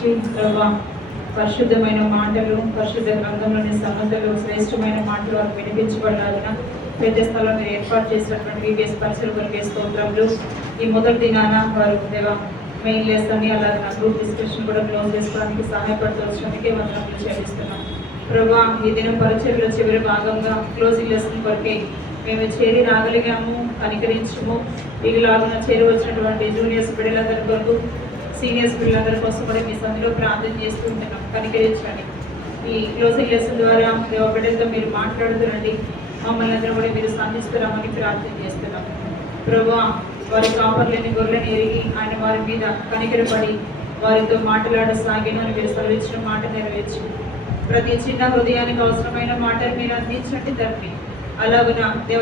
దీవించి ప్రభా పరిశుద్ధమైన మాటలు, పరిశుద్ధ గ్రంథంలోని సమతలు, శ్రేష్టమైన మాటలు వారు వినిపించబడాలన పెద్ద స్థలం మీరు ఏర్పాటు చేసినటువంటి వీపీఎస్ పరిచయం కొరికే స్తోత్రములు. ఈ మొదటి దినాన వారు దేవా మెయిన్ లెసన్ అలాగే నా గ్రూప్ డిస్కషన్ కూడా క్లోజ్ చేసుకోవడానికి సహాయపడుతూ వచ్చినందుకే వందనములు చెల్లిస్తున్నాం ప్రభా. ఈ దినం పరిచయంలో చివరి భాగంగా క్లోజింగ్ లెసన్ కొరకే మేము చేరి రాగలిగాము, కనికరించము. వీళ్ళలాగా చేరి వచ్చినటువంటి జూనియర్స్ బిడ్డలందరి కొరకు, సీనియర్స్ బిడ్డలందరి కోసం కూడా మీ సందులో ప్రార్థన చేస్తూ ఉంటున్నాం, కనికరించండి. ఈ క్లోజింగ్ లెసన్ ద్వారా బిడ్డలతో మీరు మాట్లాడుతురండి, మమ్మల్ని అందరూ కూడా మీరు సంధిస్తున్నామని ప్రార్థన చేస్తున్నాం ప్రభా. వారి కాపర్లేని గొర్రెని ఎరిగి ఆయన వారి మీద కనికరపడి వారితో మాట్లాడసాగినని మీరు సెలవిచ్చిన మాట నెరవేర్చి ప్రతి చిన్న హృదయానికి అవసరమైన మాటలు మీరు అందించండి తండ్రి. అలాగున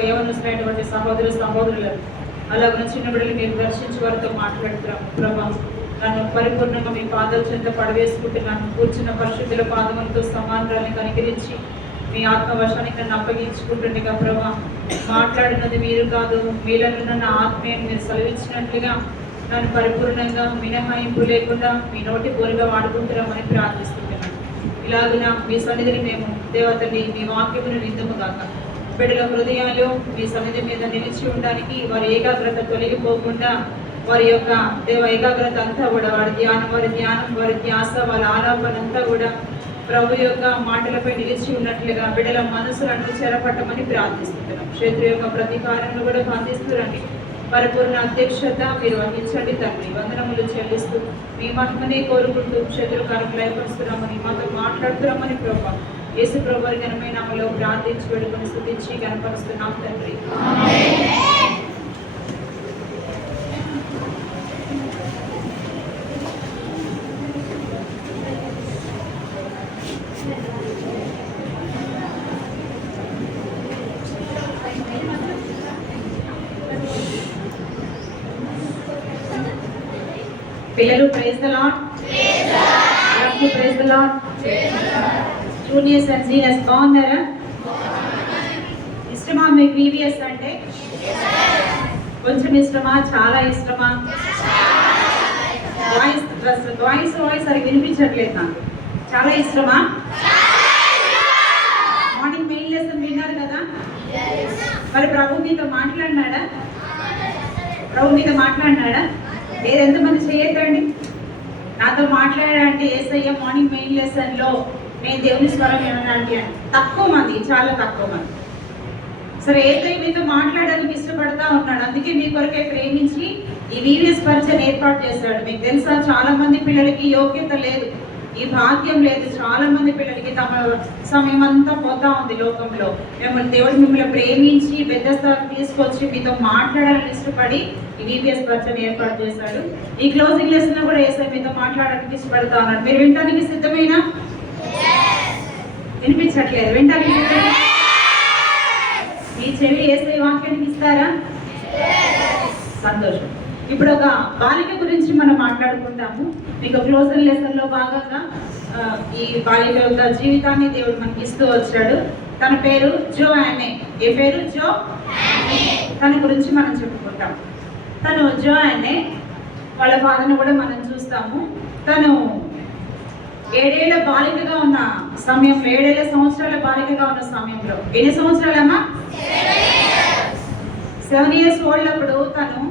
యవనస్తులైనటువంటి సహోదరులను అలాగున చిన్న బిడ్డలు మీరు దర్శించి వారితో మాట్లాడుతున్నాం ప్రభా. నన్ను పరిపూర్ణంగా మీ పాదాల చెంత పడవేసుకుంటున్నాను. కూర్చున్న పరిశుద్ధుల పాదములతో సమానాన్ని కనికరించి మీ ఆత్మవశానికి నన్ను అప్పగించుకుంటుండగా ప్రభా, మాట్లాడినది మీరు కాదు, మీలను నన్ను ఆత్మీయం మీరు సెలవిచ్చినట్లుగా నన్ను పరిపూర్ణంగా మినహాయింపు లేకుండా మీ నోటి పూరుగా వాడుకుంటున్నామని ప్రార్థిస్తున్నాను. ఇలాగున మీ సన్నిధిని మేము దేవతని మీ వాక్యమును విందుము కాక బిడ్డల హృదయాలు మీ సన్నిధి మీద నిలిచి ఉండడానికి వారి ఏకాగ్రత తొలగిపోకుండా వారి యొక్క ఏకాగ్రత అంతా కూడా వారి ధ్యానం వారి ధ్యాస వారి ఆలాపన అంతా కూడా ప్రభు యొక్క మాటలపై నిలిచి ఉన్నట్లుగా బిడ్డల మనసులను చెరపట్టమని ప్రార్థిస్తున్నాం. శత్రు యొక్క ప్రతీకారాన్ని కూడా బంధిస్తురండి. పరిపూర్ణ అధ్యక్షత మీరు వహించండి తండ్రి. వందనములు చెల్లిస్తూ మీ మహిమనే కోరుకుంటూ శత్రుకారం లయపరుస్తున్నామని మాతో మాట్లాడుతున్నామని ప్రభు యేసు ప్రభు వారి ఘనమైన నామములో ప్రార్థించి వేడుకొని స్తుతించి కనపరుస్తున్నాం తండ్రి. పిల్లలు praise the Lord. Praise the Lord. Juniors and seniors బాగున్నారా? ఇష్టమా మీకు వీవీఎస్ అంటే? కొంచెం ఇష్టమా, చాలా ఇష్టమా? వాయిస్ అది వినిపించట్లేదు నాకు. చాలా ఇష్టమా? మార్నింగ్ మెయిన్ లెసన్ విన్నారు కదా? మరి ప్రభు మీతో మాట్లాడినాడా? ప్రభు మీతో మాట్లాడినాడా? లేదు, ఎంతమంది చేయొద్దండి. నాతో మాట్లాడాలంటే యేసయ్య మార్నింగ్ మెయిన్ లెసన్లో నేను దేవుని స్వరం వినడానికి అని తక్కువ మంది, చాలా తక్కువ మంది. సరే, యేసయ్య మీతో మాట్లాడడానికి ఇష్టపడతా ఉన్నాడు. అందుకే మీ కొరకే ప్రేమించి ఈ వీవీఎస్ పరిచయం ఏర్పాటు చేశాడు. మీకు తెలుసా, చాలా మంది పిల్లలకి యోగ్యత లేదు, ఈ భాగ్యం లేదు. చాలా మంది పిల్లలకి తమ సమయం అంతా పోతా ఉంది లోకంలో. మిమ్మల్ని ప్రేమించి పెద్ద స్థాయికి తీసుకొచ్చి మీతో మాట్లాడాలని ఇష్టపడి ఈ వీపీఎస్ పరిచయం ఏర్పాటు చేశాడు. ఈ క్లోజింగ్ లెసన్ కూడా యేసయ్య మీతో మాట్లాడడానికి ఇష్టపడతా ఉన్నాడు. మీరు వినడానికి సిద్ధమేనా? వినిపించట్లేదు. వినడానికి సిద్ధమేనా? ఈ చెవి యేసయ్య వాక్యానికి ఇస్తారా? సంతోషం. ఇప్పుడు ఒక బాలిక గురించి మనం మాట్లాడుకుంటాము. మీకు క్లోజింగ్ లెసన్ లో భాగంగా ఈ బాలిక యొక్క జీవితాన్ని దేవుడు మనకి ఇస్తూ వచ్చాడు. తన పేరు జోయానే. ఏ పేరు? జోయానే. తన గురించి మనం చెప్పుకుంటాం. తను జోయానే. వాళ్ళ ఫాదర్ని కూడా మనం చూస్తాము. తను 7 ఏళ్ల బాలికగా ఉన్న సమయంలో, 7 సంవత్సరాల బాలికగా ఉన్న సమయంలో, ఎన్ని సంవత్సరాలమ్మా? 7 years ఓల్డ్ అప్పుడు తను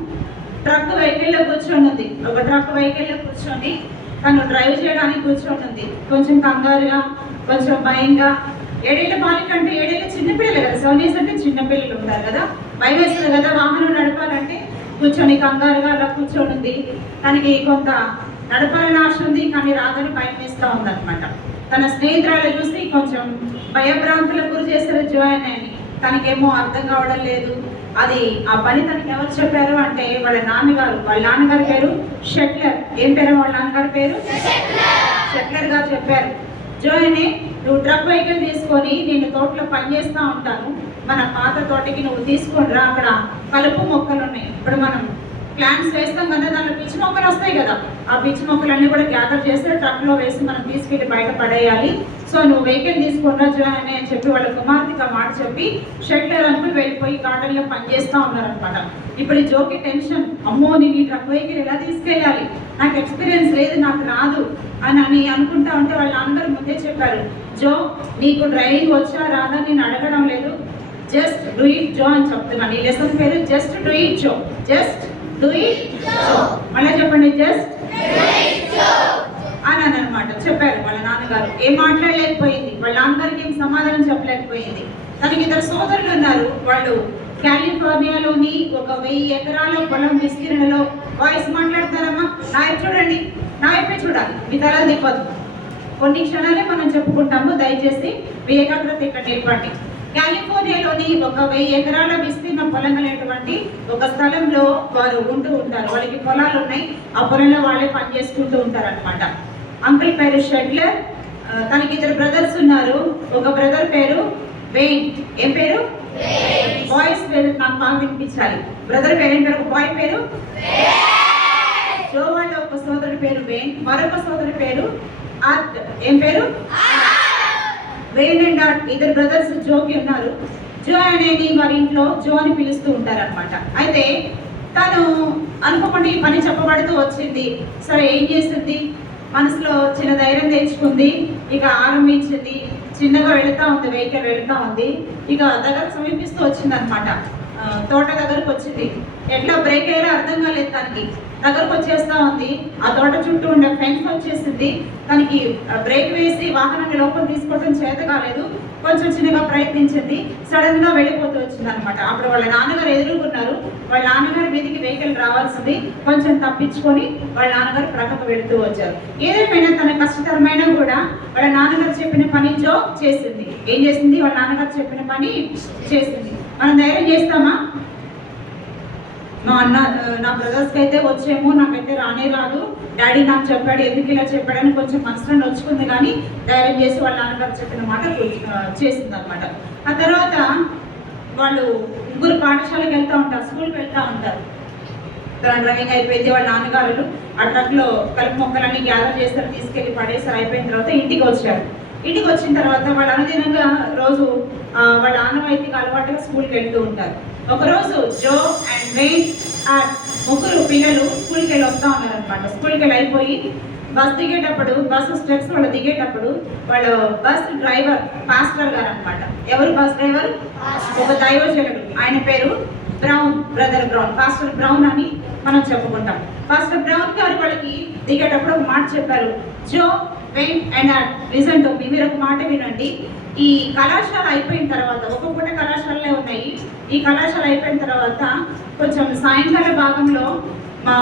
ట్రక్ వెహికల్లో కూర్చొని ఉంది. ఒక ట్రక్ వెహికల్లో కూర్చొని తను డ్రైవ్ చేయడానికి కూర్చొని ఉంది. కొంచెం కంగారుగా, కొంచెం భయంగా. 7 ఏళ్ల బాలిక అంటే 7 ఏళ్ళ చిన్నపిల్లలు కదా. 7 years అంటే చిన్నపిల్లలు ఉంటారు కదా, భయం వేస్తుంది కదా వాహనం నడపాలంటే. కూర్చొని కంగారుగా అలా కూర్చొని ఉంది. తనకి కొంత నడపాలని ఆశ ఉంది, కానీ రాగానే భయం వేస్తూ ఉందన్నమాట. తన స్నేహితురాలు చూసి కొంచెం భయభ్రాంతులకు గురి చేస్తారు జోయానే అని. తనకేమో అర్థం కావడం లేదు. అది ఆ పని తనకి ఎవరు చెప్పారు అంటే వాళ్ళ నాన్నగారి పేరు షెట్లర్. ఏం పేరు వాళ్ళ నాన్నగారి పేరు? షెట్లర్ గారు చెప్పారు, జోయానే నువ్వు ట్రక్ వెహికల్ తీసుకొని నేను తోటలో పని చేస్తూ ఉంటాను, మన పాత తోటకి నువ్వు తీసుకొని రా, అక్కడ కలుపు మొక్కలు ఉన్నాయి. ఇప్పుడు మనం ప్లాంట్స్ వేస్తాం కదా, దాంట్లో పిచ్చి మొక్కలు వస్తాయి కదా, ఆ పిచ్చి మొక్కలన్నీ కూడా గ్యాదర్ చేసి ట్రక్లో వేసి మనం తీసుకెళ్ళి బయట పడేయాలి. సో నువ్వు వెహికల్ తీసుకున్నా జాన్ అని చెప్పి వాళ్ళ కుమార్తెకి ఆ మాట చెప్పి షెట్లర్ అంకుల్ వెళ్ళిపోయి గార్డెన్లో పనిచేస్తూ ఉన్నారనమాట. ఇప్పుడు ఈ జోకి టెన్షన్, అమ్మో నేను ఈ ట్రక్ వెహికల్ ఎలా తీసుకెళ్ళాలి, నాకు ఎక్స్పీరియన్స్ లేదు, నాకు రాదు అని అనుకుంటా ఉంటే వాళ్ళ నాన్నగారు ముందే చెప్పారు, జో నీకు డ్రైవింగ్ వచ్చా రాదా నేను అడగడం లేదు, జస్ట్ డూ ఇట్ జో అని చెప్తున్నాను. ఈ లెసన్ పేరు just do it Joe, just do it Joe. మళ్ళీ చెప్పండి, జస్ట్ అని అనమాట చెప్పారు వాళ్ళ నాన్నగారు. ఏం మాట్లాడలేకపోయింది, వాళ్ళ నాన్నగారికి ఏం సమాధానం చెప్పలేకపోయింది. తనకి ఇద్దరు సోదరులు ఉన్నారు. వాళ్ళు కాలిఫోర్నియాలోని 1000 ఎకరాల పొలం విస్తీర్ణలో వాయిస్ మాట్లాడతారమ్మా. నా వైపు చూడండి, నా వైపే చూడాలి, మీ తల దిప్పదు. కొన్ని క్షణాలే మనం చెప్పుకుంటాము, దయచేసి మీ ఏకాగ్రత ఇక్కడ నిలబడి. కాలిఫోర్నియాలోని 1000 ఎకరాల విస్తీర్ణ పొలం అనేటువంటి ఒక స్థలంలో వారు ఉంటూ ఉంటారు. వాళ్ళకి పొలాలు ఉన్నాయి, ఆ పొలంలో వాళ్ళే పని చేసుకుంటూ ఉంటారు అనమాట. అంకుల్ పేరు షెట్లర్, తనకి ఇద్దరు బ్రదర్స్ ఉన్నారు. ఒక బ్రదర్ పేరు వెయిన్. ఏం పేరు? బాయ్స్ పేరు నాకు బాగా వినిపించాలి. బ్రదర్ పేరు ఏం పేరు? ఒక బాయ్ పేరు జో. వాళ్ళ ఒక సోదరుడి పేరు వెయిన్, మరొక సోదరుడి పేరు ఆర్ట్. ఏం పేరు? వెయిన్ అండ్ ఆర్ట్ ఇద్దరు బ్రదర్స్ జోకి ఉన్నారు. జో అనేది వారి ఇంట్లో జో అని పిలుస్తూ ఉంటారు అనమాట. అయితే తను అనుకోకుండా ఈ పని చెప్పబడుతూ వచ్చింది. సరే ఏం చేస్తుంది, మనసులో చిన్న ధైర్యం తెచ్చుకుంది, ఇక ఆరంభించింది. చిన్నగా వెళుతూ ఉంది, వెహికల్ వెళుతూ ఉంది. ఇక దగ్గర సమీపిస్తూ వచ్చింది అనమాట. తోట దగ్గరకు వచ్చింది. ఎట్లా బ్రేక్ అయ్యేలా అర్థం కాలేదు తనకి. దగ్గరకు వచ్చేస్తా ఉంది. ఆ తోట చుట్టూ ఉండే ఫెన్స్ వచ్చేసింది. తనకి బ్రేక్ వేసి వాహనాన్ని లోపల తీసుకోవడం చేత కాలేదు. కొంచెం చిన్నగా ప్రయత్నించింది. సడన్ గా వెళ్ళిపోతూ వచ్చింది అనమాట. అప్పుడు వాళ్ళ నాన్నగారు ఎదుర్కొన్నారు. వాళ్ళ నాన్నగారి మీదకి వెహికల్ రావాల్సింది, కొంచెం తప్పించుకొని వాళ్ళ నాన్నగారు ప్రక్కకు వెళుతూ వచ్చారు. ఏదేమైనా తన కష్టతరమైన కూడా వాళ్ళ నాన్నగారు చెప్పిన పని జో చేసింది. ఏం చేసింది? వాళ్ళ నాన్నగారు చెప్పిన పని చేసింది. మనం ధైర్యం చేస్తామా? నా బ్రదర్స్కి అయితే వచ్చేమో, నాకైతే రానే రాదు, డాడీ నాకు చెప్పాడు, ఎందుకు ఇలా చెప్పాడని కొంచెం మనసులో నొచ్చుకుంది. కానీ ధైర్యం చేసి వాళ్ళ నాన్నగారు చెప్పిన మాట చేసింది అనమాట. ఆ తర్వాత వాళ్ళు ముగ్గురు పాఠశాలకు వెళ్తూ ఉంటారు, స్కూల్కి వెళ్తూ ఉంటారు. తన డ్రైవింగ్ అయిపోయింది. వాళ్ళ నాన్నగారు ఆ ట్రక్లో కలుపు మొక్కలన్నీ గ్యాదర్ చేస్తారు, తీసుకెళ్ళి పడేసారు. అయిపోయిన తర్వాత ఇంటికి వచ్చారు. ఇంటికి వచ్చిన తర్వాత వాళ్ళు అనుదినంగా రోజు వాళ్ళ ఆనవాయితీకి అలవాటుగా స్కూల్కి వెళ్తూ ఉంటారు. ఒకరోజు జో అండ్ వెయిన్ ముగ్గురు పిల్లలు స్కూల్కి వెళ్ళి వస్తూ ఉన్నారనమాట. స్కూల్కి వెళ్ళి అయిపోయి బస్ దిగేటప్పుడు, బస్సు స్టెప్స్ వాళ్ళు దిగేటప్పుడు వాళ్ళ బస్ డ్రైవర్ పాస్టర్ గారు అనమాట. ఎవరు బస్ డ్రైవర్? ఒక దైవజనుడు. ఆయన పేరు brown, brother brown, pastor brown అని మనం చెప్పుకుంటాం. పాస్టర్ బ్రౌన్ గారు వాళ్ళకి దిగేటప్పుడు ఒక మాట చెప్పారు, జో vein and listen to me. మీరు ఒక మాట వినండి. ఈ కళాశాల అయిపోయిన తర్వాత, ఒక పూట కళాశాలలే ఉన్నాయి, ఈ కళాశాల అయిపోయిన తర్వాత కొంచెం సాయంకాల భాగంలో మా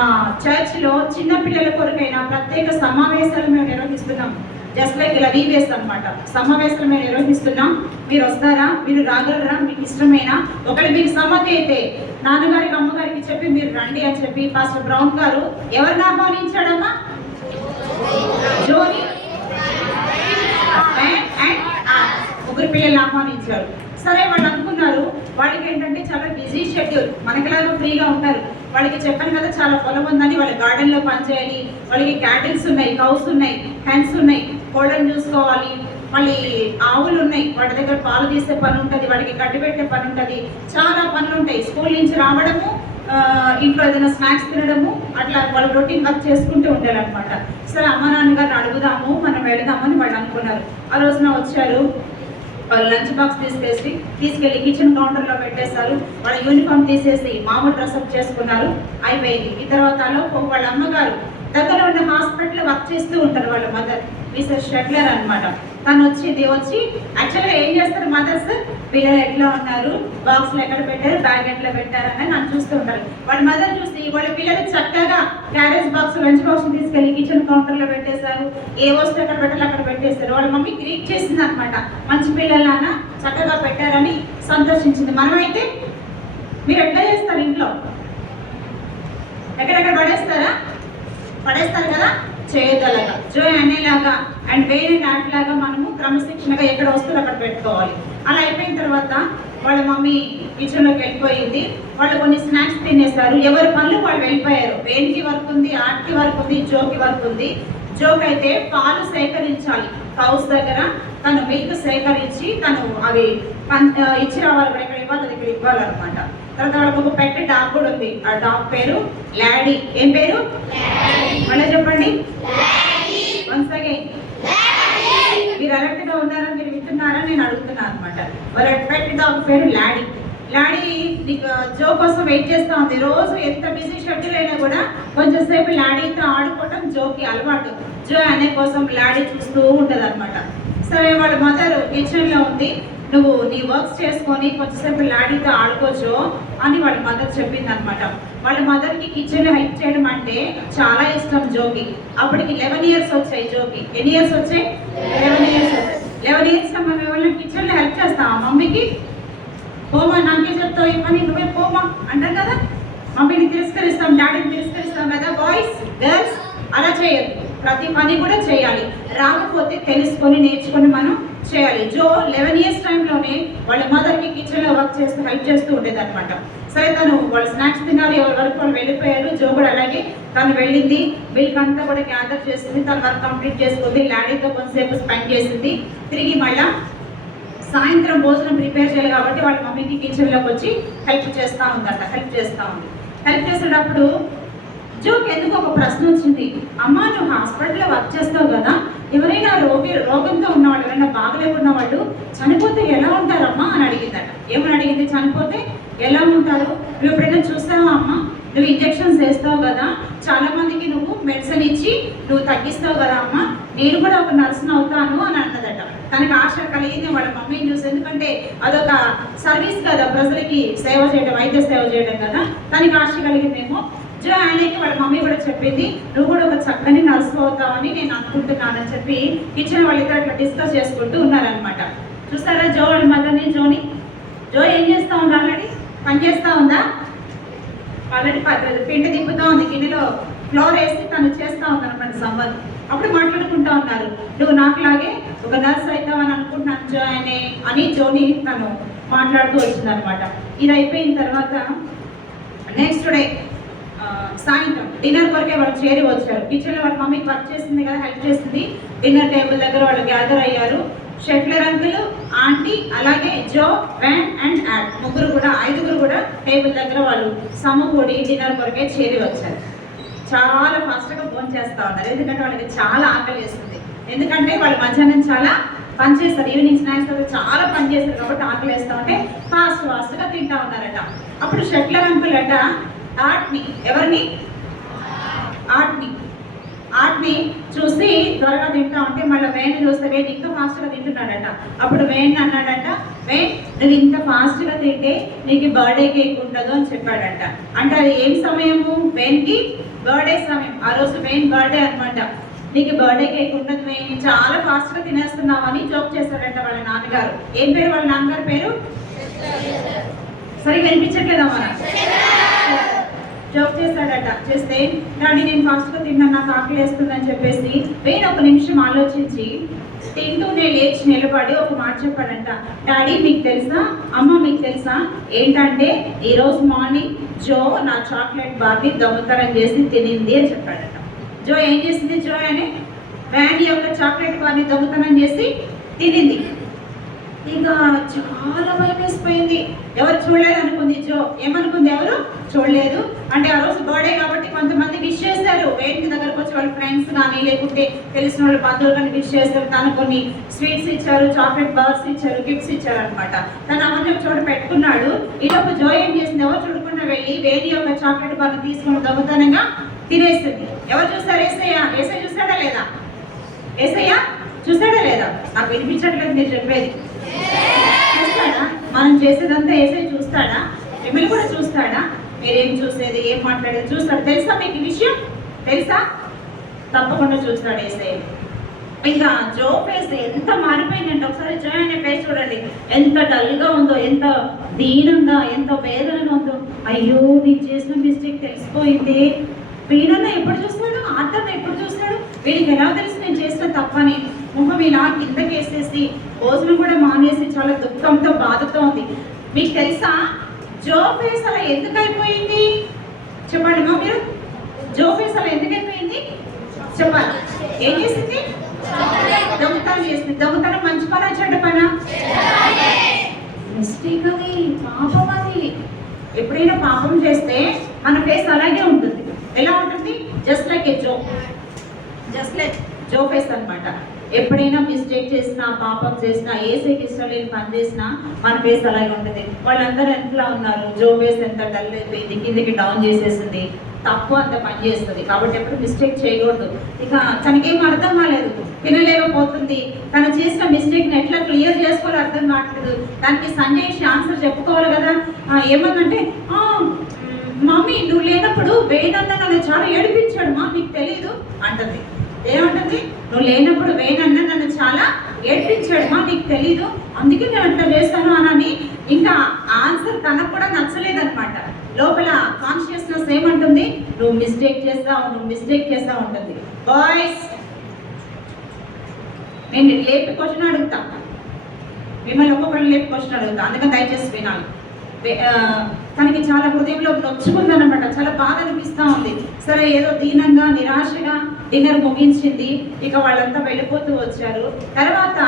చర్చ్లో చిన్నపిల్లల కొరకైనా ప్రత్యేక సమావేశాలు మేము నిర్వహిస్తున్నాం. జస్ట్ లైక్ ఇలా వీవేస్ అనమాట. సమావేశాలు మేము నిర్వహిస్తున్నాం, మీరు వస్తారా, మీరు రాగలరా, మీకు ఇష్టమేనా, ఒకవేళ మీకు సమ్మతి అయితే నాన్నగారికి అమ్మగారికి చెప్పి మీరు రండి అని చెప్పి పాస్టర్ బ్రౌన్ గారు ఎవరిని ఆహ్వానించాడమ్మా? జోని ముగ్గురు పిల్లల్ని ఆహ్వానించారు. సరే వాళ్ళు అనుకున్నారు, వాళ్ళకి ఏంటంటే చాలా బిజీ షెడ్యూల్, మనకిలాగా ఫ్రీగా ఉంటారు. వాళ్ళకి చెప్పాను కదా చాలా పొలం ఉందని, వాళ్ళ గార్డెన్లో పనిచేయాలి, వాళ్ళకి క్యాటిల్స్ ఉన్నాయి, కౌస్ ఉన్నాయి, హెన్స్ ఉన్నాయి, కోళ్ళని చూసుకోవాలి, మళ్ళీ ఆవులు ఉన్నాయి, వాటి దగ్గర పాలు తీసే పని ఉంటుంది, వాటికి గడ్డి పెట్టే పని ఉంటుంది, చాలా పనులు ఉంటాయి. స్కూల్ నుంచి రావడము, ఇంట్లో ఏదైనా స్నాక్స్ తినడము, అట్లా వాళ్ళు రొటీన్ వర్క్ చేసుకుంటూ ఉంటారనమాట. సరే అమ్మ నాన్నగారిని అడుగుదాము, మనం వెళదామని వాళ్ళు అనుకున్నారు. ఆ రోజున వచ్చారు. వాళ్ళు లంచ్ బాక్స్ తీసుకెళ్ళి కిచెన్ కౌంటర్లో పెట్టేశారు. వాళ్ళ యూనిఫామ్ తీసేసి మామూలు డ్రెస్అప్ చేసుకున్నారు. అయిపోయింది. ఈ తర్వాత వాళ్ళ అమ్మగారు దగ్గర ఉన్న హాస్పిటల్లో వర్క్ చేస్తూ ఉంటారు. వాళ్ళ మదర్ మిసెస్ షెట్లర్ అనమాట. తను వచ్చి యాక్చువల్గా ఏం చేస్తారు మదర్స్, పిల్లలు ఎట్లా ఉన్నారు, బాక్స్లో ఎక్కడ పెట్టారు, బ్యాగ్ ఎట్లా పెట్టారని నన్ను చూస్తూ ఉంటారు. వాళ్ళ మదర్ చూసి వాళ్ళ పిల్లలు చక్కగా క్యారేజ్ బాక్స్, లంచ్ బాక్స్ తీసుకెళ్ళి కిచెన్ కౌంటర్లో పెట్టేశారు. ఏ వస్తువు ఎక్కడ పెట్టాలి అక్కడ పెట్టేశారు. వాళ్ళ మమ్మీ గ్రీట్ చేసింది అనమాట, మంచి పిల్లలానా చక్కగా పెట్టారని సంతోషించింది. మనమైతే మీరు ఎట్లా చేస్తారు ఇంట్లో? ఎక్కడెక్కడ పడేస్తారు కదా, చేయదలగా జో అనేలాగా అండ్ వేరే నాట్లాగా మనము క్రమశిక్షణగా ఎక్కడ వస్తువులు అక్కడ పెట్టుకోవాలి. అలా అయిపోయిన తర్వాత వాళ్ళ మమ్మీ కిచెన్లోకి వెళ్ళిపోయింది. వాళ్ళు కొన్ని స్నాక్స్ తినేస్తారు. ఎవరి పనులు వాళ్ళు వెళ్ళిపోయారు. వేణికి వర్క్ ఉంది, ఆర్ట్కి వర్క్ ఉంది, జోకి వర్క్ ఉంది. జోక్ అయితే పాలు సేకరించాలి కౌస్ దగ్గర. తను మిల్క్ సేకరించి తను అవి ఇచ్చి రావాలి, కూడా ఇక్కడ ఇవ్వాలి, ఇక్కడ ఇవ్వాలన్నమాట. తర్వాత వాళ్ళకి ఒక పెద్ద డాగ్ కూడా ఉంది. ఆ డాగ్ పేరు లాడీ. ఏం పేరు? మళ్ళీ చెప్పండి. Once again. మీరు అలర్ట్ గా ఉన్నారా, మీరు వింటున్నారా నేను అడుగుతున్నాను అనమాట. వాళ్ళ పెట్ డాగ్ పేరు లాడీ. లాడీ నీకు జో కోసం వెయిట్ చేస్తూ ఉంది. రోజు ఎంత బిజీ షెడ్యూల్ అయినా కూడా కొంచెం సేపు లాడీతో ఆడుకోవటం జోకి అలవాటు. జో అనే కోసం లాడీ చూస్తూ ఉంటుంది అనమాట. సరే వాళ్ళ మదర్ కిచెన్లో ఉంది. నువ్వు నీ వర్క్స్ చేసుకొని కొంచెంసేపు లాడీతో ఆడుకోవచ్చు అని వాళ్ళ మదర్ చెప్పింది అనమాట. వాళ్ళ మదర్కి కిచెన్లో హెల్ప్ చేయడం అంటే చాలా ఇష్టం జోకి. అప్పటికి 11 years వచ్చాయి జోకి. ఎన్ని ఇయర్స్ వచ్చాయి? 11 years వచ్చాయి. 11 years మనం ఎవరైనా కిచెన్లో హెల్ప్ చేస్తావా మమ్మీకి? పోమా, నాకే చెప్తావు ఈ పని, నువ్వే పోమా అంటారు కదా. మమ్మీని తిరస్కరిస్తాం, డాడీని తిరస్కరిస్తాం కదా. బాయ్స్ గర్ల్స్ అలా చేయదు, ప్రతి పని కూడా చేయాలి. రాకపోతే తెలుసుకొని నేర్చుకొని మనం చేయాలి. జో 11 years టైంలోనే వాళ్ళ మదర్కి కిచెన్లో వర్క్ చేస్తూ హెల్ప్ చేస్తూ ఉండేది అనమాట. సరే తను వాళ్ళు స్నాక్స్ తిన్నారు, ఎవరి వరకు వాళ్ళు వెళ్ళిపోయారు. జో కూడా అలాగే తను వెళ్ళింది, మిల్క్ అంతా కూడా గ్యాదర్ చేసింది, తన వర్క్ కంప్లీట్ చేసుకుంది, లాడీతో కొంతసేపు స్పెండ్ చేసింది. తిరిగి మళ్ళీ సాయంత్రం భోజనం ప్రిపేర్ చేయాలి కాబట్టి వాళ్ళ మమ్మీకి కిచెన్లోకి వచ్చి హెల్ప్ చేస్తూ ఉందంట. హెల్ప్ చేసేటప్పుడు జోకి ఎందుకు ఒక ప్రశ్న వచ్చింది. అమ్మ, నువ్వు హాస్పిటల్లో వర్క్ చేస్తావు కదా, ఎవరైనా రోగంతో ఉన్నవాళ్ళు, ఎవరైనా బాగలేకున్న వాళ్ళు చనిపోతే ఎలా ఉంటారమ్మా అని అడిగిందట. ఏమని అడిగింది? చనిపోతే ఎలా ఉంటారు, నువ్వు ఎప్పుడైనా చూస్తావా అమ్మ? నువ్వు ఇంజెక్షన్స్ వేస్తావు కదా, చాలా మందికి నువ్వు మెడిసిన్ ఇచ్చి నువ్వు తగ్గిస్తావు కదా అమ్మ, నేను కూడా ఒక నర్సును అవుతాను అని అన్నదట. తనకి ఆశ కలిగింది వాళ్ళ మమ్మీని చూసి. ఎందుకంటే అదొక సర్వీస్ కదా, ప్రజలకి సేవ చేయడం, వైద్య సేవ చేయడం కదా. తనకి ఆశ కలిగిందేమో. జో ఆయనకి వాళ్ళ మమ్మీ కూడా చెప్పింది, నువ్వు కూడా ఒక చక్కని నర్సు అవుతావని నేను అనుకుంటున్నానని చెప్పి కిచెన్ వాళ్ళిద్దరు అట్లా డిస్కస్ చేసుకుంటూ ఉన్నారనమాట. చూస్తారా జో వాళ్ళ మదర్ని, జోని. జో ఏం చేస్తూ ఉంది? ఆల్రెడీ పని చేస్తూ ఉందా? ఆల్రెడీ పిండి తిప్పుతూ ఉంది, గిన్నెలో ఫ్లోర్ వేసి తను చేస్తూ ఉంది అనమాట సమ్మర్. అప్పుడు మాట్లాడుకుంటూ ఉన్నారు, నువ్వు నాకులాగే ఒక నర్స్ అవుతావని అనుకుంటున్నాను జో అని జోని తను మాట్లాడుతూ వచ్చింది అనమాట. ఇది అయిపోయిన తర్వాత నెక్స్ట్ డే సాయంత్రం డిన్నర్ కొరకే వాళ్ళు చేరి వచ్చారు. కిచెన్లో వాళ్ళ మమ్మీకి వర్క్ చేసింది కదా, హెల్ప్ చేసింది. డిన్నర్ టేబుల్ దగ్గర వాళ్ళు గ్యాదర్ అయ్యారు. షెట్లర్ అంకుల్, ఆంటీ, అలాగే జో, వ్యాన్ అండ్ యాడ్, ఐదుగురు కూడా టేబుల్ దగ్గర వాళ్ళు సమకూడి డిన్నర్ కొరకే చేరి వచ్చారు. చాలా ఫాస్ట్గా ఫోన్ చేస్తూ ఉన్నారు, ఎందుకంటే వాళ్ళకి చాలా ఆకలి వేస్తుంది. ఎందుకంటే వాళ్ళు మధ్యాహ్నం చాలా పని చేస్తారు, ఈవినింగ్ స్నాక్స్ అయితే చాలా పని చేస్తారు కాబట్టి ఆకలి వేస్తూ ఉంటే ఫాస్ట్గా తింటా ఉన్నారట. అప్పుడు షెట్లర్ అంకుల్ అట ఆర్ట్ని, ఎవరిని? ఆర్ట్ని చూసి త్వరగా తింటా ఉంటే మళ్ళీ వేణి చూస్తే వేణి ఇంకా ఫాస్ట్గా తింటున్నాడట. అప్పుడు వేణి అన్నాడట, వేణ్ నువ్వు ఇంత ఫాస్ట్గా తింటే నీకు బర్త్డే కేక్ ఉండదు అని చెప్పాడట. అంటే అది ఏం సమయము? వేణ్కి బర్త్డే సమయం. ఆ రోజు వేణ్ బర్త్డే అనమాట. నీకు బర్త్డే కేక్ ఉండదు వేణి, చాలా ఫాస్ట్గా తినేస్తున్నావు అని జోక్ చేశాడట వాళ్ళ నాన్నగారు. ఏం పేరు వాళ్ళ నాన్నగారు పేరు? సరిగ్గా వినిపించట్లేదా మన? జోక్ చేస్తాడట. చేస్తే డాడీ నేను ఫాస్ట్గా తిన్నాను, నాకు ఆకలి వేస్తుందని చెప్పేసి వేణు ఒక నిమిషం ఆలోచించి తింటూనే లేచి నిలబడి ఒక మాట చెప్పాడంట, డాడీ మీకు తెలుసా, అమ్మ మీకు తెలుసా ఏంటంటే ఈరోజు మార్నింగ్ జో నా చాక్లెట్ బార్ని దొంగతనం చేసి తినింది అని చెప్పాడట. జో ఏం చేసింది? జో అనే వ్యాన్ యొక్క చాక్లెట్ బార్ని దొంగతనం చేసి తినింది. ఇక చాలా భయం వేసిపోయింది. ఎవరు చూడలేదు అనుకుంది జో. ఏమనుకుంది? ఎవరు చూడలేదు అంటే ఆ రోజు బర్త్డే కాబట్టి కొంతమంది విష్ చేశారు. వేణి దగ్గరకు వచ్చి వాళ్ళ ఫ్రెండ్స్ కానీ లేకుంటే తెలిసిన వాళ్ళ బంధువులు కానీ విష్ చేశారు. తను కొన్ని స్వీట్స్ ఇచ్చారు, చాక్లెట్ బార్స్ ఇచ్చారు, గిఫ్ట్స్ ఇచ్చారు అనమాట. తను అవన్నీ ఒక చోట పెట్టుకున్నాడు. ఈలోపు జో ఏం చేసింది? ఎవరు చూడకుండా వెళ్ళి వేణి యొక్క చాక్లెట్ బార్ని తీసుకుని దొంగతనంగా తినేస్తుంది. ఎవరు చూస్తారు? ఏసయ్య చూస్తాడా లేదా? ఏసయ్య చూస్తాడా లేదా? నాకు వినిపించట్లేదు మీరు చెప్పేది. చూస్తాడా? మనం చేసేదంతా ఏసై చూస్తాడా? మిమ్మల్ని కూడా చూస్తాడా? మీరేం చూసేది, ఏం మాట్లాడేది చూస్తాడు. తెలుసా మీకు ఈ విషయం? తెలుసా? తప్పకుండా చూస్తాడు ఏసై. ఇంకా జో ఫేస్ ఎంత మారిపోయిందంటే ఒకసారి జో అనే ఫేస్ చూడండి, ఎంత డల్గా ఉందో, ఎంత దీనంగా, ఎంత వేదనగా ఉందో. అయ్యో నేను చేసిన మిస్టేక్ తెలిసిపోయింది. వీడన్న ఎప్పుడు చూస్తాడు, ఆటన్న ఎప్పుడు చూస్తాడు, వీడికి ఎలా తెలుసు నేను చేసిన తప్పని. ముఖం ఇలా కిందకేసేసి భోజనం కూడా మానేసి చాలా దుఃఖంతో బాధతో ఉంది. మీకు తెలుసా జో ఫేస్ అలా ఎందుకు అయిపోయింది చెప్పండి మా మీరు. జో ఫేస్ అలా ఎందుకు అయిపోయింది చెప్పాలి. ఏం చేసింది? దొంగతనం చేసింది. దొంగతనం మంచి పనా చెడ్డ పనా? మిస్టేక్, అది పాపం. అది ఎప్పుడైనా పాపం చేస్తే మన ఫేస్ అలాగే ఉంటుంది. ఎలా ఉంటుంది? Just like a Joe, just like Joe face అన్నమాట. ఎప్పుడైనా మిస్టేక్ చేసినా, పాపం చేసినా, ఏసైకి ఇష్టం లేని పని చేసినా మన ఫేస్ అలాగే ఉంటుంది. వాళ్ళందరూ ఎంతలా ఉన్నారు? జో ఫేస్ ఎంత డల్ అయిపోయింది, కిందికి డౌన్ చేసేసింది, తప్పు అంత పని చేస్తుంది. కాబట్టి ఎప్పుడు మిస్టేక్ చేయకూడదు. ఇక తనకేం అర్థం కాలేదు, తినలేకపోతుంది. తను చేసిన మిస్టేక్ని ఎట్లా క్లియర్ చేసుకోవాలో అర్థం కావట్లేదు. దానికి సంజయ్ ఆన్సర్ చెప్పుకోవాలి కదా. ఏమన్నంటే, మమ్మీ నువ్వు లేనప్పుడు వేణన్న నన్ను చాలా ఏడిపించాడు మా, నీకు తెలీదు అంటుంది. ఏమంటుంది? నువ్వు లేనప్పుడు వేణన్న నన్ను చాలా ఏడిపించాడు మా, నీకు తెలీదు, అందుకే నేను అట్లా చేస్తాను అని. ఇంకా ఆన్సర్ తనకు కూడా నచ్చలేదన్నమాట. లోపల కాన్షియస్నెస్ ఏమంటుంది? నువ్వు మిస్టేక్ చేస్తావు, నువ్వు మిస్టేక్ చేస్తావు ఉంటుంది. బాయ్స్, నేను లేపి క్వశ్చన్ అడుగుతా, మిమ్మల్ని ఒక్కొక్కరు లేపి క్వశ్చన్ అడుగుతా, అందుకని దయచేసి వినాలి. తనకి చాలా హృదయంలో నొచ్చుకుందనమాట, చాలా బాధ అనిపిస్తూ ఉంది. సరే ఏదో దీనంగా నిరాశగా డిన్నర్ ముగించింది. ఇక వాళ్ళంతా వెళ్ళిపోతూ వచ్చారు. తర్వాత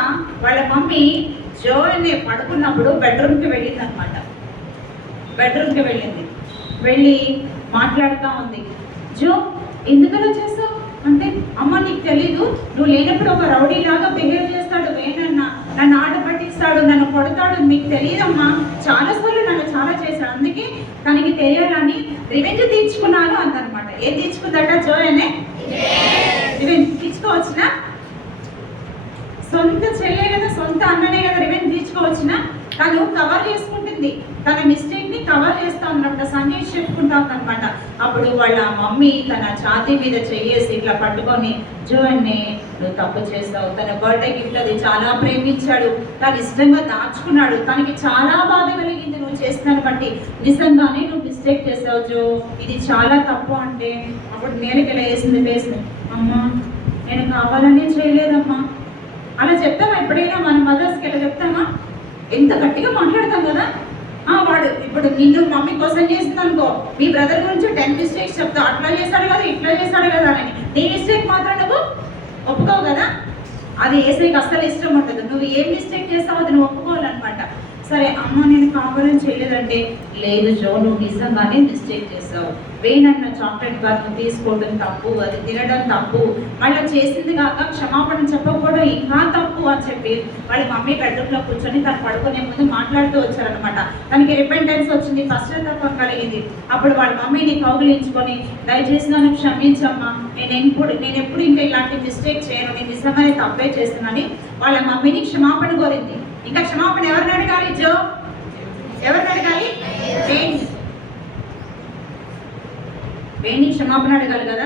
వాళ్ళ మమ్మీ జో అని పడుకున్నప్పుడు బెడ్రూమ్కి వెళ్ళింది అనమాట. బెడ్రూమ్కి వెళ్ళి మాట్లాడుతూ ఉంది. జో ఎందుకలా చేస్తావు అంటే, అమ్మ నీకు తెలీదు, నువ్వు లేనప్పుడు ఒక రౌడీ లాగా బిహేవ్ చేస్తాడు వేణన్న, నన్ను ఆట పట్టిస్తాడు, నన్ను కొడతాడు, మీకు తెలియదమ్మా, చాలాసార్లు నన్ను చాలా చేశాడు, అందుకే తనకి తెలియాలని రివెంజ్ తీర్చుకున్నాను అందనమాట. ఏం తీర్చుకుందట జో అనే? రివెంజ్ తీర్చుకోవచ్చునా? సొంత చెల్లె కదా, సొంత అన్ననే కదా రివెంజ్ తీర్చుకోవచ్చునా? తను కవర్ చేసుకుంటుంది, తన మిస్టేక్ ని కవర్ చేస్తా ఉన్నప్పుడు సంజయ్ చెప్పుకుంటా ఉందన్నమాట. అప్పుడు వాళ్ళ మమ్మీ తన ఛాతీ మీద చెయ్యేసి ఇట్లా పట్టుకొని, జో అన్నే నువ్వు తప్పు చేస్తావు, తన బర్త్డే గిఫ్ట్ అది చాలా ప్రేమించాడు, తను ఇష్టంగా దాచుకున్నాడు, తనకి చాలా బాధ కలిగింది నువ్వు చేస్తాను బట్టి, నిజంగానే నువ్వు మిస్టేక్ చేసావు జో, ఇది చాలా తప్పు అంటే. అప్పుడు నేలకి వేసింది వేసింది, అమ్మా నేను కావాలనే చేయలేదమ్మా. అలా చెప్తామా ఎప్పుడైనా? మన మదర్స్కి ఎలా చెప్తామా? ఎంత గట్టిగా మాట్లాడతాం కదా. వాడు ఇప్పుడు నిన్ను మమ్మీ కోసం చేసింది అనుకో, మీ బ్రదర్ గురించి 10 మిస్టేక్స్ చెప్తావు, అట్లా చేశాడు కదా, ఇట్లా చేశాడు కదా అని. నీ మిస్టేక్ మాత్రం నువ్వు ఒప్పుకోవు కదా. అది ఏసైకి అస్సలు ఇష్టం ఉండదు. నువ్వు ఏం మిస్టేక్ చేస్తావో అది నువ్వు ఒప్పుకోవాలన్నమాట. సరే అమ్మ నేను కావాలని చేయలేదంటే, లేదు జో నువ్వు నిజంగానే మిస్టేక్ చేస్తావు, వేణన్న చాక్లెట్ బార్ తీసుకోవడం తప్పు, అది తినడం తప్పు, మళ్ళీ చేసింది కాక క్షమాపణ చెప్పకపోవడం ఇంకా తప్పు అని చెప్పి వాళ్ళ మమ్మీ బెడ్రూమ్లో కూర్చొని తను పడుకునే ముందు మాట్లాడుతూ వచ్చారనమాట. తనకి రిపెంటెన్స్ వచ్చింది, పశ్చాత్తాపం కలిగింది. అప్పుడు వాళ్ళ మమ్మీని కౌగిలించుకొని, దయచేసి నన్ను క్షమించమ్మా, నేను ఎప్పుడు ఇంకా ఇలాంటి మిస్టేక్ చేయను, నేను నిజంగానే తప్పే చేస్తున్నానని వాళ్ళ మమ్మీని క్షమాపణ కోరింది. ఇంకా క్షమాపణ ఎవరిని అడగాలి జో? ఎవరిని అడగాలి? వేణి క్షమాపణ అడగాలి కదా.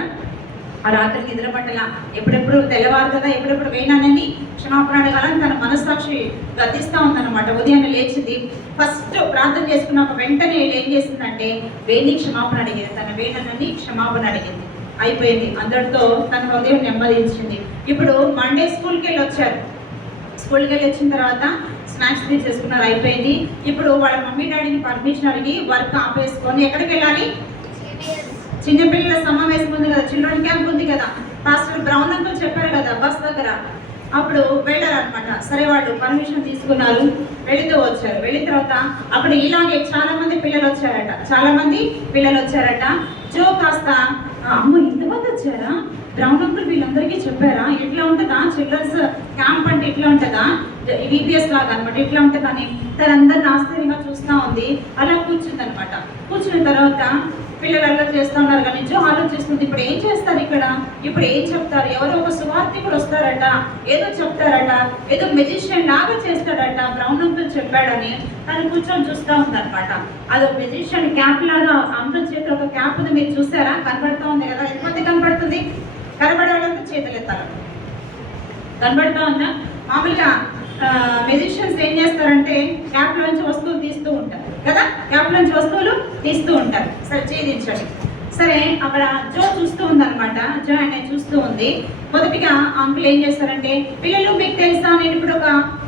ఆ రాత్రి నిద్ర పట్టల, ఎప్పుడెప్పుడు తెల్లవారు కదా, ఎప్పుడెప్పుడు వేణానని క్షమాపణ అడగాలని తన మనస్సాక్షి గర్దిస్తూ ఉందన్నమాట. ఉదయాన్నే లేచింది, ఫస్ట్ ప్రార్థన చేసుకున్నాక వెంటనే ఏం చేసిందంటే వేణి క్షమాపణ అడిగింది, తన వేణానని క్షమాపణ అడిగింది. అయిపోయింది, అందరితో తన హృదయం నెమ్మదించింది. ఇప్పుడు మండే స్కూల్కి వెళ్ళి వచ్చారు. స్కూల్కి వెళ్ళి వచ్చిన తర్వాత స్నాక్స్ చేసుకున్నారు, అయిపోయింది. ఇప్పుడు వాళ్ళ మమ్మీ డాడీని పర్మిషన్ అడిగి వర్క్ ఆపేసుకొని ఎక్కడికి వెళ్ళాలి? చిన్నపిల్లల సమావేశం ఉంది కదా, చిల్డ్రన్ క్యాంప్ ఉంది కదా, పాస్టర్ బ్రౌన్ అంకుల్ చెప్పారు కదా బస్ దగ్గర, అప్పుడు వెళ్ళారనమాట. సరే వాళ్ళు పర్మిషన్ తీసుకున్నారు, వెళుతూ వచ్చారు. వెళ్ళిన తర్వాత అప్పుడు ఇలాగే చాలా మంది పిల్లలు వచ్చారట. జో కాస్త అమ్మ ఇంతమంది వచ్చారా, బ్రౌన్ అంకుల్ వీళ్ళందరికీ చెప్పారా, ఎట్లా ఉంటుందా చిల్డ్రన్స్ క్యాంప్ అంటే ఇట్లా ఉంటుందా, విపిఎస్ లాగా అనమాట, ఇట్లా ఉంటుందని తనందరిని ఆశ్చర్యంగా చూస్తూ ఉంది. అలా కూర్చుంది అనమాట. కూర్చున్న తర్వాత పిల్లలు అల్లరి చేస్తూ ఉన్నారు కానీ జో ఆలోచిస్తుంది, ఇప్పుడు ఏం చేస్తారు ఇక్కడ, ఇప్పుడు ఏం చెప్తారు, ఎవరో ఒక సువార్థికుడు వస్తారట, ఏదో చెప్తారట, ఏదో మెజిషియన్ లాగా చేస్తాడట, బ్రౌన్ అంకుల్ చెప్పాడని తను కూర్చొని చూస్తూ ఉందన్నమాట. అదో మెజిషియన్ క్యాప్ లాగా అంకుల్ చేతిలో ఒక క్యాప్ ఉంది, మీరు చూసారా, కనబడుతూ ఉంది కదా. ఎంతమంది కనబడుతుంది? కనబడే వాళ్ళంతా చేతులు ఎత్తాలి. కనబడుతూ ఉందా? మామూలుగా మెజిషియన్స్ ఏం చేస్తారంటే క్యాప్ లోంచి వస్తువులు తీస్తూ ఉంటారు కదా, క్యాప్ లోంచి వస్తువులు తీస్తూ ఉంటారు. సరే ఛేదించండి. సరే అక్కడ జో చూస్తూ ఉందన్నమాట. జో అనే చూస్తూ ఉంది. మొదటిగా అంకుల్ ఏం చేస్తారంటే, పిల్లలు మీకు తెలుసా, నేను ఇప్పుడు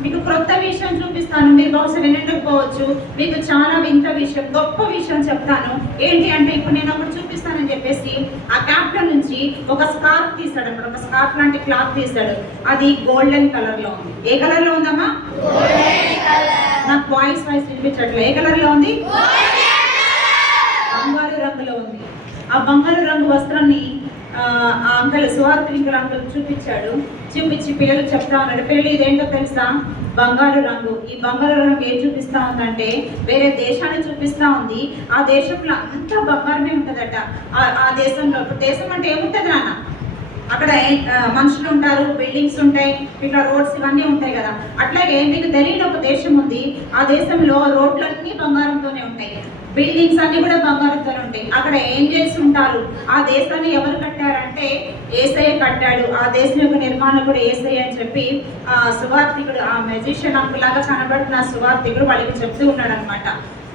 మీకు క్రొత్త విషయం చూపిస్తాను, మీరు బహుశా వినకపోవచ్చు, మీకు చాలా వింత విషయం, గొప్ప విషయం చెప్తాను. ఏంటి అంటే, ఇప్పుడు నేను ఒకటి చూపిస్తానని చెప్పేసి ఆ క్యాప్ లో నుంచి ఒక స్కార్ఫ్ తీసాడు అన్నమాట. ఒక స్కార్ఫ్ లాంటి క్లాత్ తీసాడు. అది గోల్డెన్ కలర్ లో ఉంది. ఏ కలర్ లో ఉందమ్మా? నాకు వాయిస్ వినిపించట్లేదు. ఏ కలర్ లో ఉంది? బంగారు రంగులో ఉంది. ఆ బంగారు రంగు వస్త్రాన్ని ఆ అంకుల్ సువార్తికుల అంకుల్ చూపించి పిల్లలు చెప్తా ఉన్నాడు, పిల్లలు ఇదేంటో తెలుసా? బంగారు రంగు. ఈ బంగారు రంగు ఏం చూపిస్తా ఉందంటే వేరే దేశాన్ని చూపిస్తా ఉంది. ఆ దేశంలో అంతా బంగారమే ఉంటుందట. ఆ దేశంలో, దేశం అంటే ఏముంటుంది నాన్న? అక్కడ మనుషులు ఉంటారు, బిల్డింగ్స్ ఉంటాయి, ఇట్లా రోడ్స్ ఇవన్నీ ఉంటాయి కదా. అట్లాగే మీకు తెలియని ఒక దేశం ఉంది. ఆ దేశంలో రోడ్లన్నీ బంగారంతోనే ఉంటాయి, బిల్డింగ్స్ అన్ని కూడా బంగారంతో ఉంటాయి. అక్కడ ఏంజల్స్ ఉంటారు. ఆ దేశాన్ని ఎవరు కట్టారంటే యేసయ్య కట్టాడు. ఆ దేశం యొక్క నిర్మాణకుడు యేసయ్య అని చెప్పి ఆ సువార్తికుడు, ఆ మెజిషియన్ అంకులాగా కనబడుతున్న సువార్తికుడు వాళ్ళకి చెప్తూ ఉన్నాడు అనమాట.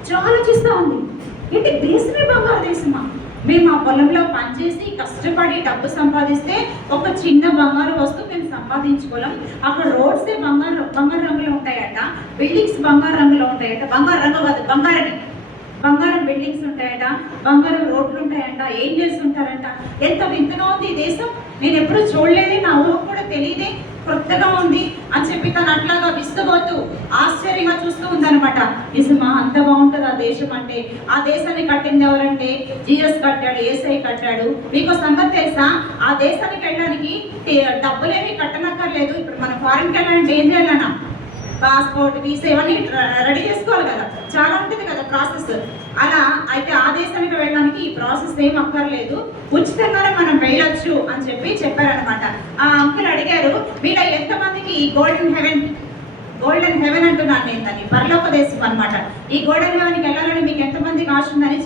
చాలా చూస్తూ ఉంది, ఏంటి దేశమే బంగారు దేశమా? మేము ఆ పొలంలో పనిచేసి కష్టపడి డబ్బు సంపాదిస్తే ఒక చిన్న బంగారు వస్తువు మేము సంపాదించుకోలేం. అక్కడ రోడ్సే బంగారు రంగులో ఉంటాయట, బిల్డింగ్స్ బంగారు రంగులో ఉంటాయట. బంగారు రంగు కాదు, బంగారం బిల్డింగ్స్ ఉంటాయట, బంగారం రోడ్లు ఉంటాయంట, ఏం చేస్తుంటారంట. ఎంత వింతగా ఉంది ఈ దేశం, నేను ఎప్పుడు చూడలేదే, నా ఊహకు కూడా తెలియదే, కొత్తగా ఉంది అని చెప్పి తను అట్లాగా విస్తుపోతూ ఆశ్చర్యంగా చూస్తూ ఉందనమాట. నిజమా? అంత బాగుంటుంది ఆ దేశం అంటే. ఆ దేశాన్ని కట్టింది ఎవరంటే జీసస్ కట్టాడు, యేసయ్య కట్టాడు. మీకు సంగతి తెలుసా? ఆ దేశానికి వెళ్ళడానికి డబ్బులేమి కట్టనక్కర్లేదు. ఇప్పుడు మనం ఫారిన్కి వెళ్ళాలంటే ఏం చేయాలన్నా, పాస్పోర్ట్, వీసా ఇవన్నీ రెడీ చేసుకోవాలి కదా, చాలా ఉంటుంది కదా ప్రాసెస్. అలా అయితే ఆ దేశానికి వెళ్ళడానికి ఈ ప్రాసెస్ ఏం అక్కర్లేదు, ఉచితంగానే మనం వెళ్ళొచ్చు అని చెప్పారనమాట. ఆ అంకుల్ అడిగారు, మీలో ఎంతమందికి ఈ గోల్డెన్ హెవెన్ అంటున్నాను నేను, దాన్ని పరలోక దేశం అనమాట. ఈ గోల్డెన్ హెవెన్కి వెళ్ళాలని మీకు ఎంతమందికి ఆశ ఉందని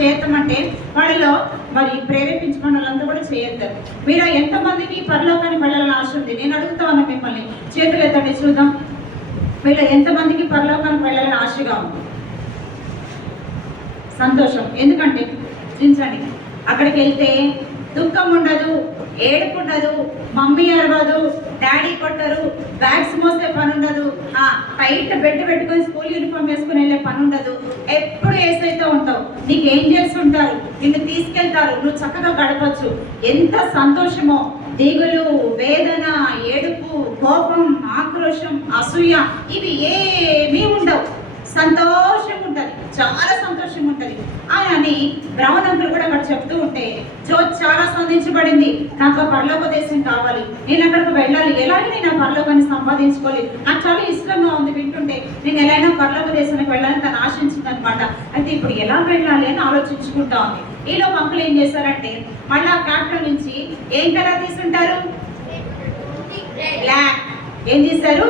చేయొద్దామంటే వాళ్ళలో మరి ప్రేరేపించుకున్న వాళ్ళంతా కూడా చేయొద్దారు. మీరు ఎంతమందికి పరలోకానికి వెళ్ళాలని ఆశ ఉంది? నేను అడుగుతా ఉన్నా మిమ్మల్ని, చేతులు ఎత్తండి చూద్దాం. వీళ్ళు ఎంతమందికి పరలోకానికి వెళ్ళాలని ఆశగా ఉంది? సంతోషం. ఎందుకంటే చించండి, అక్కడికి వెళ్తే దుఃఖం ఉండదు, ఏడుపు ఉండదు, మమ్మీ అరవదు, డాడీ కొట్టరు, బ్యాగ్స్ మోసే పని ఉండదు, టైట్ బెడ్ పెట్టుకొని స్కూల్ యూనిఫామ్ వేసుకుని వెళ్ళే పని ఉండదు. ఎప్పుడు యేసయ్యతో ఉంటావు, నీకు ఏంజెల్స్ ఉంటారు, నిన్ను తీసుకెళ్తారు, నువ్వు చక్కగా గడపచ్చు. ఎంత సంతోషమో! దిగులు, వేదన, ఏడుపు, కోపం, ఆక్రోషం, అసూయ ఇవి ఏమీ ఉండవు. సంతోషం ఉంటుంది, చాలా సంతోషం ఉంటుంది అని బ్రాహ్మణులు కూడా అక్కడ చెప్తూ ఉంటే జో చాలా స్పందించబడింది. నాకు ఆ పరలోక దేశం కావాలి, నేను అక్కడికి వెళ్ళాలి, ఎలాగే నేను ఆ పరలోకాన్ని సంపాదించుకోవాలి, నాకు చాలా ఇష్టంగా ఉంది వింటుంటే. నేను ఎలాగైనా పరలోక దేశానికి వెళ్ళాలని తను ఆశించింది అనమాట. అయితే ఇప్పుడు ఎలా వెళ్ళాలి అని ఆలోచించుకుంటా ఉంది. ఈలో పంపులు ఏం చేశారంటే మళ్ళీ ఆ క్యాప్టెన్ నుంచి ఏం కలర్ తీసుంటారు? బ్లాక్. ఏం తీశారు?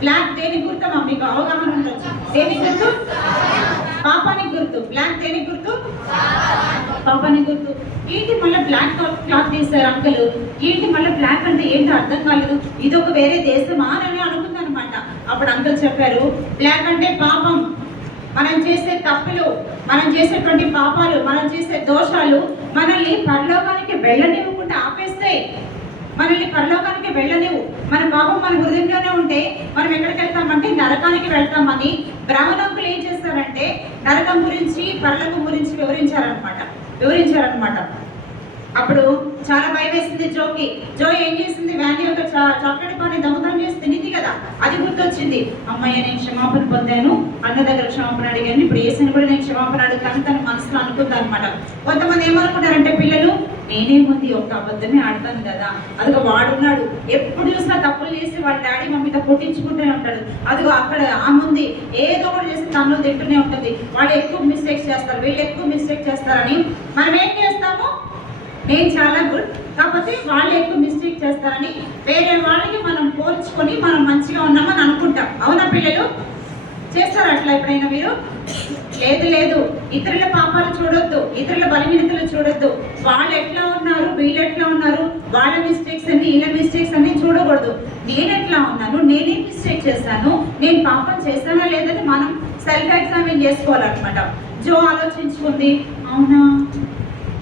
బ్లాక్ దేనికి గుర్తమ్మా? మీకు అవగాహన ఉండొచ్చు. దేనికి గుర్తు? పాపానికి గుర్తు. బ్లాక్ దేనికి గుర్తు? పాపానికి గుర్తు. ఏంటి మళ్ళీ బ్లాక్ క్లాత్ తీశారు అంకుల్, ఏంటి మళ్ళీ బ్లాక్ అంటే ఏంటో అర్థం కాలేదు, ఇది ఒక వేరే దేశమా అని అనుకుందనమాట. అప్పుడు అంకుల్ చెప్పారు, బ్లాక్ అంటే పాపం, మనం చేసే తప్పులు, మనం చేసేటువంటి పాపాలు, మనం చేసే దోషాలు మనల్ని పరలోకానికి వెళ్ళనివ్వకుండా ఆపేస్తాయి. మనల్ని పరలోకానికి వెళ్ళనివ్వు. మన పాపం మన హృదయంలోనే ఉంటే మనం ఎక్కడికి వెళ్తామంటే నరకానికి వెళ్తామని బ్రాహ్మణులు ఏం చేస్తారంటే నరకం గురించి, పరలోకం గురించి వివరించారనమాట. అప్పుడు చాలా భయం వేసింది జోకి. జో ఏం చేసింది? వ్యాన్ యొక్క చాక్లెట్ పాని దొంగతనం చేసి తినింది కదా, అది గుర్తొచ్చింది. అమ్మయ్య, నేను క్షమాపణ పొందాను, అన్న దగ్గర క్షమాపణ అడిగాను, ఇప్పుడు ఏసని కూడా నేను క్షమాపణ అడుగుతాను తన మనసులో అనుకుంది అనమాట. కొంతమంది ఏమనుకుంటారంటే పిల్లలు, నేనేముంది ఒక అబద్ధమే ఆడతాను కదా, అదిగో వాడున్నాడు, ఎప్పుడు చూసినా తప్పులు చేసి వాళ్ళ డాడీ మమ్మీతో కొట్టించుకుంటూనే ఉంటాడు, అదిగో అక్కడ ఆముంది ఏదో ఒకటి చేసి తనలో తింటూనే ఉంటుంది, వాళ్ళు ఎక్కువ మిస్టేక్స్ చేస్తారు, వీళ్ళు ఎక్కువ మిస్టేక్ చేస్తారని మనం ఏం చేస్తాము? నేను చాలా గుడ్, కాకపోతే వాళ్ళు ఎక్కువ మిస్టేక్ చేస్తారని వేరే వాళ్ళకి మనం పోల్చుకొని మనం మంచిగా ఉన్నామని అనుకుంటాం. అవునా పిల్లలు? చేస్తారు అట్లా ఎప్పుడైనా మీరు? లేదు. ఇతరుల పాపాలు చూడొద్దు, ఇతరుల బలహీనతలు చూడొద్దు. వాళ్ళు ఎట్లా ఉన్నారు, వీళ్ళు ఎట్లా ఉన్నారు, వాళ్ళ మిస్టేక్స్ అన్ని, వీళ్ళ మిస్టేక్స్ అన్ని చూడకూడదు. నేను ఎట్లా ఉన్నాను, నేనేం మిస్టేక్ చేశాను, నేను పాపం చేశానా లేదని మనం సెల్ఫ్ ఎగ్జామిన్ చేసుకోవాలన్నమాట. జో ఆలోచించుకుంది, అవునా,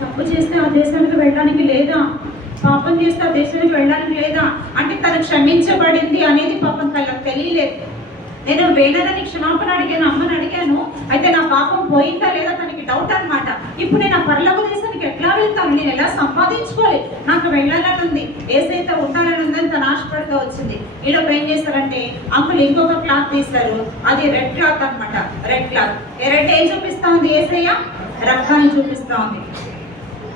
తప్పు చేస్తే ఆ దేశానికి వెళ్ళడానికి లేదా, పాపం చేస్తే ఆ దేశానికి వెళ్ళడానికి లేదా అంటే తను క్షమించబడింది అనేది పాపం తనకు తెలియలేదు. నేను వేణనని క్షమాపణ అడిగాను, అమ్మని అడిగాను, అయితే నా పాపం పోయిందా లేదా తనకి డౌట్ అనమాట. ఇప్పుడు నేను ఆ పరలోక దేశానికి ఎట్లా వెళ్తాను, నేను ఎలా సంపాదించుకోవాలి, నాకు వెళ్ళాలని ఉంది, ఏసైతే ఉండాలని ఉందని తను ఆశపడుతూ వచ్చింది. ఈలోపు ఏం చేస్తారంటే అంకుల్ ఇంకొక క్లాత్ తీస్తారు, అది రెడ్ క్లాత్ అనమాట. రెడ్ క్లాత్, రెడ్ ఏం చూపిస్తా ఉంది, ఏసయ్య రక్తాన్ని చూపిస్తా ఉంది.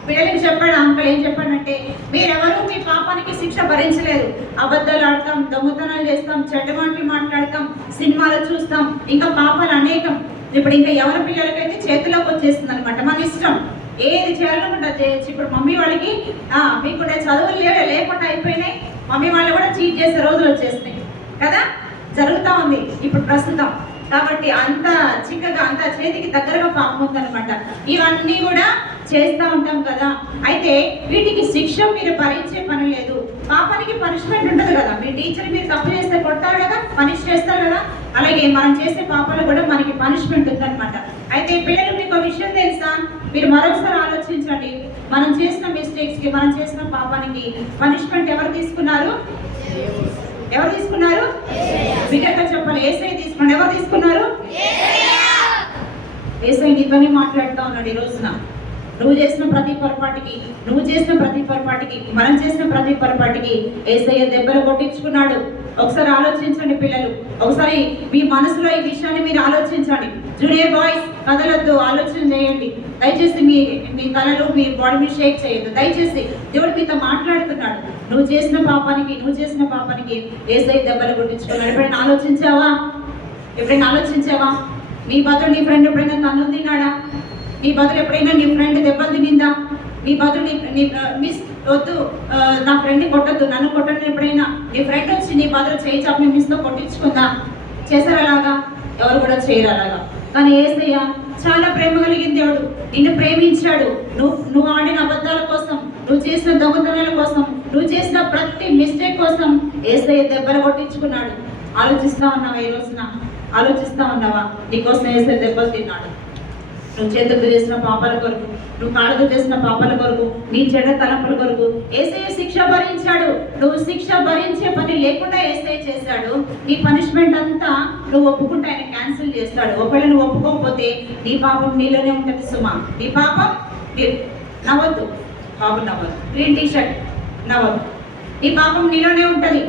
పిల్లలకి చెప్పాడు అంకుల్, ఏం చెప్పాడంటే మీరెవరు మీ పాపానికి శిక్ష భరించలేదు. అబద్ధాలు ఆడతాం, దొంగతనాలు చేస్తాం, చెడ్డ మాటలు మాట్లాడతాం, సినిమాలు చూస్తాం, ఇంకా పాపాలు అనేకం. ఇప్పుడు ఇంకా ఎవరి పిల్లలకైతే చేతిలోకి వచ్చేస్తుంది అనమాట, మన ఇష్టం ఏది చేయాలనుకుంటే చేయొచ్చు. ఇప్పుడు మమ్మీ వాళ్ళకి మీకు చదువులు లేకుండా అయిపోయినాయి, మమ్మీ వాళ్ళు కూడా చీట్ చేసే రోజులు వచ్చేసినాయి కదా, జరుగుతూ ఉంది ఇప్పుడు ప్రస్తుతం. కాబట్టి అంత చిక్కగా అంత చేతికి దగ్గరగా పాపం ఉందనమాట. ఇవన్నీ కూడా చేస్తూ ఉంటాం కదా. అయితే వీటికి శిక్ష మీరు భరించే పని లేదు. పాపానికి పనిష్మెంట్ ఉంటుంది కదా. మీ టీచర్ మీరు తప్పు చేస్తే కొడతారు కదా, పనిష్ చేస్తారు కదా, అలాగే మనం చేసే పాపాలు కూడా మనకి పనిష్మెంట్ ఉందన్నమాట. అయితే పిల్లలు మీకు ఒక విషయం తెలుసా, మీరు మరొకసారి ఆలోచించండి. మనం చేసిన మిస్టేక్స్కి, మనం చేసిన పాపానికి పనిష్మెంట్ ఎవరు తీసుకున్నారు? ఎవరు తీసుకున్నారు? బిడ్డగా చెప్పాలి, యేసయ్య తీసుకున్నాడు. ఎవరు తీసుకున్నారు? యేసయ్య నీతోనే మాట్లాడుతూ ఉన్నాడు ఈ రోజున. నువ్వు చేసిన ప్రతి పొరపాటికి, మనం చేసిన ప్రతి పొరపాటికి యేసయ్య దెబ్బలు కొట్టించుకున్నాడు. ఒకసారి ఆలోచించండి పిల్లలు, ఒకసారి మీ మనసులో ఈ విషయాన్ని మీరు ఆలోచించండి. జూనియర్ బాయ్స్ కదలొద్దు, ఆలోచన చేయండి దయచేసి. మీ కళలు మీ బాడీ మీద షేక్ చేయొద్దు దయచేసి. దేవుడు మీతో మాట్లాడుతున్నాడు. నువ్వు చేసిన పాపానికి యేసయ్య దెబ్బలు కొట్టించుకున్నాడు. ఎప్పుడైనా ఆలోచించావా? నీ బదులు నీ ఫ్రెండ్ ఎప్పుడైనా తన్ను తిన్నాడా? నీ బదులు ఎప్పుడైనా నీ ఫ్రెండ్ దెబ్బలు తినిందా? నీ బదులు మిస్ వద్దు, నా ఫ్రెండ్ని కొట్టద్దు, నన్ను కొట్టండి. ఎప్పుడైనా నీ ఫ్రెండ్ వచ్చి నీ బదులు చేయి చాపి మిస్తో కొట్టించుకుందా? చేశారు అలాగా? ఎవరు కూడా చేయరు అలాగా. కానీ యేసయ్య చాలా ప్రేమ కలిగిన దేవుడు, నిన్ను ప్రేమించాడు. నువ్వు ఆడిన అబద్ధాల కోసం, నువ్వు చేసిన దొంగతనాల కోసం, నువ్వు చేసిన ప్రతి మిస్టేక్ కోసం యేసయ్య దెబ్బలు కొట్టించుకున్నాడు. ఆలోచిస్తా ఉన్నావా? ఈ రోజున ఆలోచిస్తా ఉన్నావా? నీకోసం యేసయ్య దెబ్బలు తిన్నాడు. నువ్వు చేతులతో చేసిన పాపాల కొరకు, నువ్వు కాళ్ళతో చేసిన పాపాల కొరకు, నీ చెడ్డ తలంపుల కొరకు యేసయ్య శిక్ష భరించాడు. నువ్వు శిక్ష భరించే పని లేకుండా యేసయ్య చేశాడు. నీ పనిష్మెంట్ అంతా నువ్వు ఒప్పుకుంటే ఆయన క్యాన్సిల్ చేస్తాడు. ఒకవేళ నువ్వు ఒప్పుకోకపోతే నీ పాపం నీలోనే ఉంటుంది సుమా. నీ పాపం నవ్వద్దు బాబు, నవ్వద్దు. Green T shirt నవ్వద్దు. నీ పాపం నీలోనే ఉంటుంది.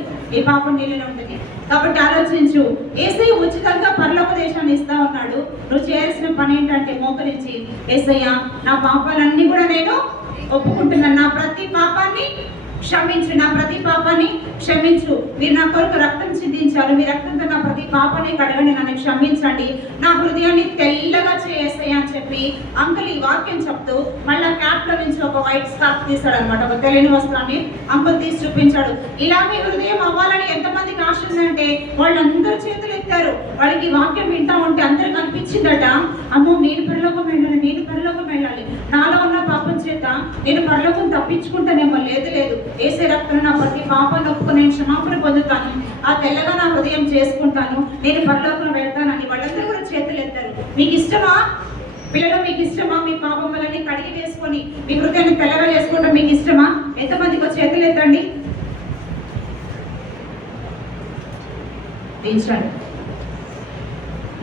కాబట్టి ఆలోచించు. యేసయ్య ఉచితంగా పరలోక దేశాన్ని ఇస్తా ఉన్నాడు. నువ్వు చేయాల్సిన పని ఏంటంటే మోకరించి, యేసయ్య నా పాపాలన్నీ కూడా నేను ఒప్పుకుంటున్నాను, నా ప్రతి పాపాన్ని క్షమించు. మీరు నా కొరకు రక్తం చిందించారు, మీ రక్తంతో నా ప్రతి పాపాన్ని కడగండి, నన్ను క్షమించండి, నా హృదయాన్ని తెల్లగా చేసేయ అని చెప్పి అంకుల్ ఈ వాక్యం చెప్తూ మళ్ళీ క్యాప్ లో నుంచి ఒక వైట్ స్కార్ఫ్ తీసాడు అనమాట. ఒక తెలియని వస్త్రాన్ని అంకుల్ తీసి చూపించాడు. ఇలా మీ హృదయం అవ్వాలని ఎంతమందికి ఆశ ఉందంటే వాళ్ళందరూ చేతులు ఎత్తారు. వాళ్ళకి ఈ వాక్యం వింటా ఉంటే అందరికి అనిపించిందట, అమ్మో నేను పరలోకం వెళ్ళాలి, నాలో ఉన్న పాపం చేత నేను పరలోకం తప్పించుకుంటానేమో. లేదు, యేసయ్య రక్తంలో నా ప్రతి పాపాన్ని ఒప్పుకొని నేను క్షమాపణ పొందుతాను, ఆ తెల్లగా నా హృదయం చేసుకుంటాను, నేను పరలోకం వెళ్తానని వాళ్ళందరూ కూడా చేతులు ఎత్తారు. మీకు ఇష్టమా పిల్లలు? మీకు ఇష్టమా మీ పాపం వల్లని కడిగి వేసుకొని మీ హృదయాన్ని తెల్లగా చేసుకోవడం మీకు ఇష్టమా? ఎంతమందికి చేతులు ఎత్తండి. దించండి.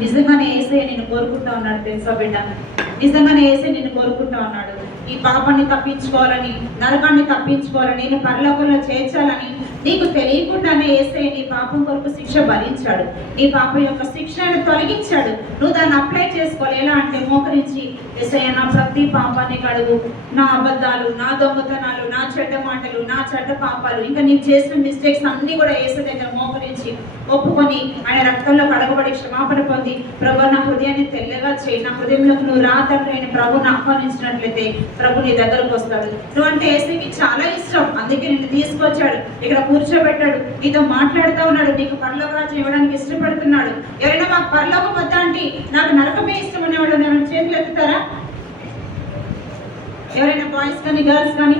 నిజంగానే యేసయ్య నిన్ను కోరుకుంటా ఉన్నాడు తెలుసా బిడ్డ, నిజంగానే యేసయ్య నిన్ను కోరుకుంటా ఉన్నాడు. ఈ పాపాన్ని తప్పించుకోవాలని, నరకాన్ని తప్పించుకోవాలని, నేను పరలోకంలో చేర్చాలని నీకు తెలియకుండానే యేసయ్య నీ పాపం కొరకు శిక్ష భరించాడు. నీ పాపం యొక్క శిక్షను తొలగించాడు. నువ్వు దాన్ని అప్లై చేసుకోవాలి. ఎలా అంటే మోకరించి, యేసయ్య నా ప్రతి పాపాన్ని కడుగు, నా అబద్ధాలు, నా దొంగతనాలు, నా చెడ్డ మాటలు, నా చెడ్డ పాపాలు, ఇంకా నీవు చేసిన మిస్టేక్స్ అన్నీ కూడా యేసయ్య దగ్గర మోకరించి ఒప్పుకొని ఆయన రక్తంలో కడగబడి క్షమాపణ పొంది, ప్రభు నా హృదయాన్ని తెల్లగా చేయి, నా హృదయంలోకి నువ్వు రాతంటే ఆయన ప్రభుని ఆహ్వానించినట్లయితే ప్రభు నీ దగ్గరకు వస్తాడు. నువ్వు అంటే యేసయ్యకి చాలా ఇష్టం, అందుకే నిన్ను తీసుకొచ్చాడు, ఇక్కడ కూర్చోబెట్టాడు, నీతో మాట్లాడుతూ ఉన్నాడు, నీకు పరలోక రాజ్యం ఇవ్వడానికి ఇష్టపడుతున్నాడు. ఎవరైనా మాకు పరలోకం వద్దా అంటే నాకు నరకమే ఇష్టం అనేవాళ్ళు ఏమైనా చేతులు ఎత్తుతారా? ఎవరైనా బాయ్స్ కానీ గర్ల్స్ కానీ?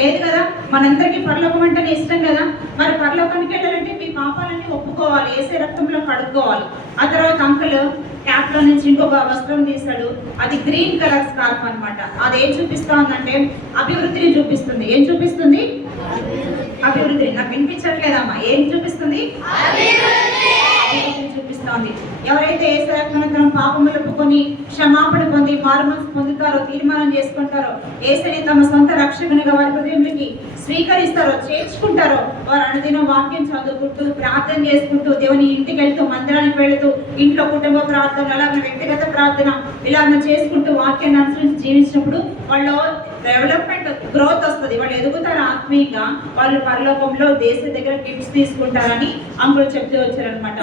లేదు కదా. మనందరికీ పరలోకం అంటేనే ఇష్టం కదా. మరి పరలోకానికి వెళ్ళాలంటే మీ పాపాలన్నీ ఒప్పుకోవాలి, యేసయ్య రక్తంలో కడుక్కోవాలి. ఆ తర్వాత అంకుల్ క్యాప్ లో నుంచి ఇంకొక వస్త్రం తీశాడు. అది గ్రీన్ కలర్ స్కార్ఫ్ అన్నమాట. అది ఏం చూపిస్తా ఉందంటే అభివృద్ధిని చూపిస్తుంది. ఏం చూపిస్తుంది? అభివృద్ధి. నాకు వినిపించట్లేదమ్మా. ఏం చూపిస్తుంది? అభివృద్ధిని చూపిస్తోంది. ఎవరైతే యేసు రక్తంలో తన పాపములు ఒప్పుకొని క్షమాపణ పొంది మారుమనసు పొందుతారో, తీర్మానం చేసుకుంటారో, యేసుని తమ సొంత రక్షకునిగా వారి హృదయంలోకి స్వీకరిస్తారో, చేర్చుకుంటారో, వారు అనుదినం వాక్యం చదువుకుంటూ ప్రార్థన చేసుకుంటూ దేవుని ఇంటికి వెళ్తూ మందిరానికి వెళుతూ ఇంట్లో కుటుంబ ప్రార్థన అలాగే వ్యక్తిగత ప్రార్థన ఇలాగ చేసుకుంటూ వాక్యాన్ని అనుసరించి జీవించినప్పుడు వాళ్ళు డెవలప్మెంట్ గ్రోత్ వస్తుంది. వాళ్ళు ఎదుగుతారు ఆత్మీయంగా. వాళ్ళు పరలోకంలో దేశ దగ్గర గిఫ్ట్స్ తీసుకుంటారని అంకుల్ చెప్తూ వచ్చారనమాట.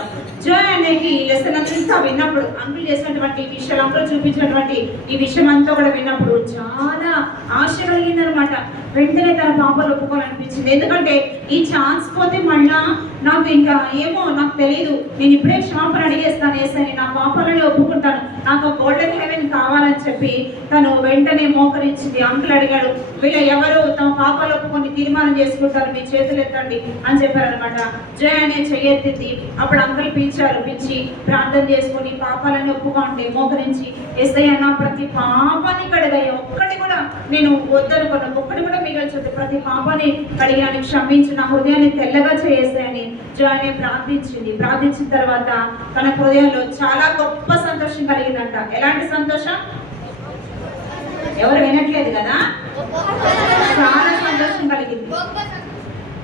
జోయ్ అనేది లెసన్ అంతా విన్నప్పుడు అంకుల్ చేసినటువంటి విషయాలు, అంకుల్ చూపించినటువంటి ఈ విషయం అంతా కూడా విన్నప్పుడు చాలా ఆశ కలిగిందనమాట. వెంటనే తన పాపలు ఒప్పుకోవాలనిపించింది. ఎందుకంటే ఈ ఛాన్స్ పోతే మళ్ళా నాకు ఇంకా ఏమో నాకు తెలియదు, నేను ఇప్పుడే క్షమాపణ అడిగేస్తాను వేసాను, నా పాపాలని ఒప్పుకుంటాను, నాకు గోల్డెన్ హెవెన్ కావాలని చెప్పి తను వెంటనే మోకరించింది. అంకుల్ అడిగాడు, వీళ్ళ ఎవరు తమ పాపాలు ఒప్పుకొని తీర్మానం చేసుకుంటారు, మీ చేతులు ఎత్తండి అని చెప్పారనమాట. జయ అనే చెయ్యెత్తింది. అప్పుడు అంకుల్ పిలిచి ప్రార్థన చేసుకుని పాపాలని ఒప్పుకుంటే మోకరించి ఎస్ఐ అన్న ప్రతి పాపాన్ని కడిగాయి, ఒక్కటి కూడా నేను వద్దనుకున్నాను, ఒక్కటి కూడా మిగల్చొద్దు, ప్రతి పాపాన్ని కడిగాని క్షమించి నా హృదయాన్ని తెల్లగా చేసేయని జయ ప్రార్థించింది. ప్రార్థించిన తర్వాత తన హృదయంలో చాలా గొప్ప సంతోషం కలిగిందంట. ఎలాంటి సంతోషం? ఎవరు వినట్లేదు కదా? చాలా సంతోషం కలిగింది.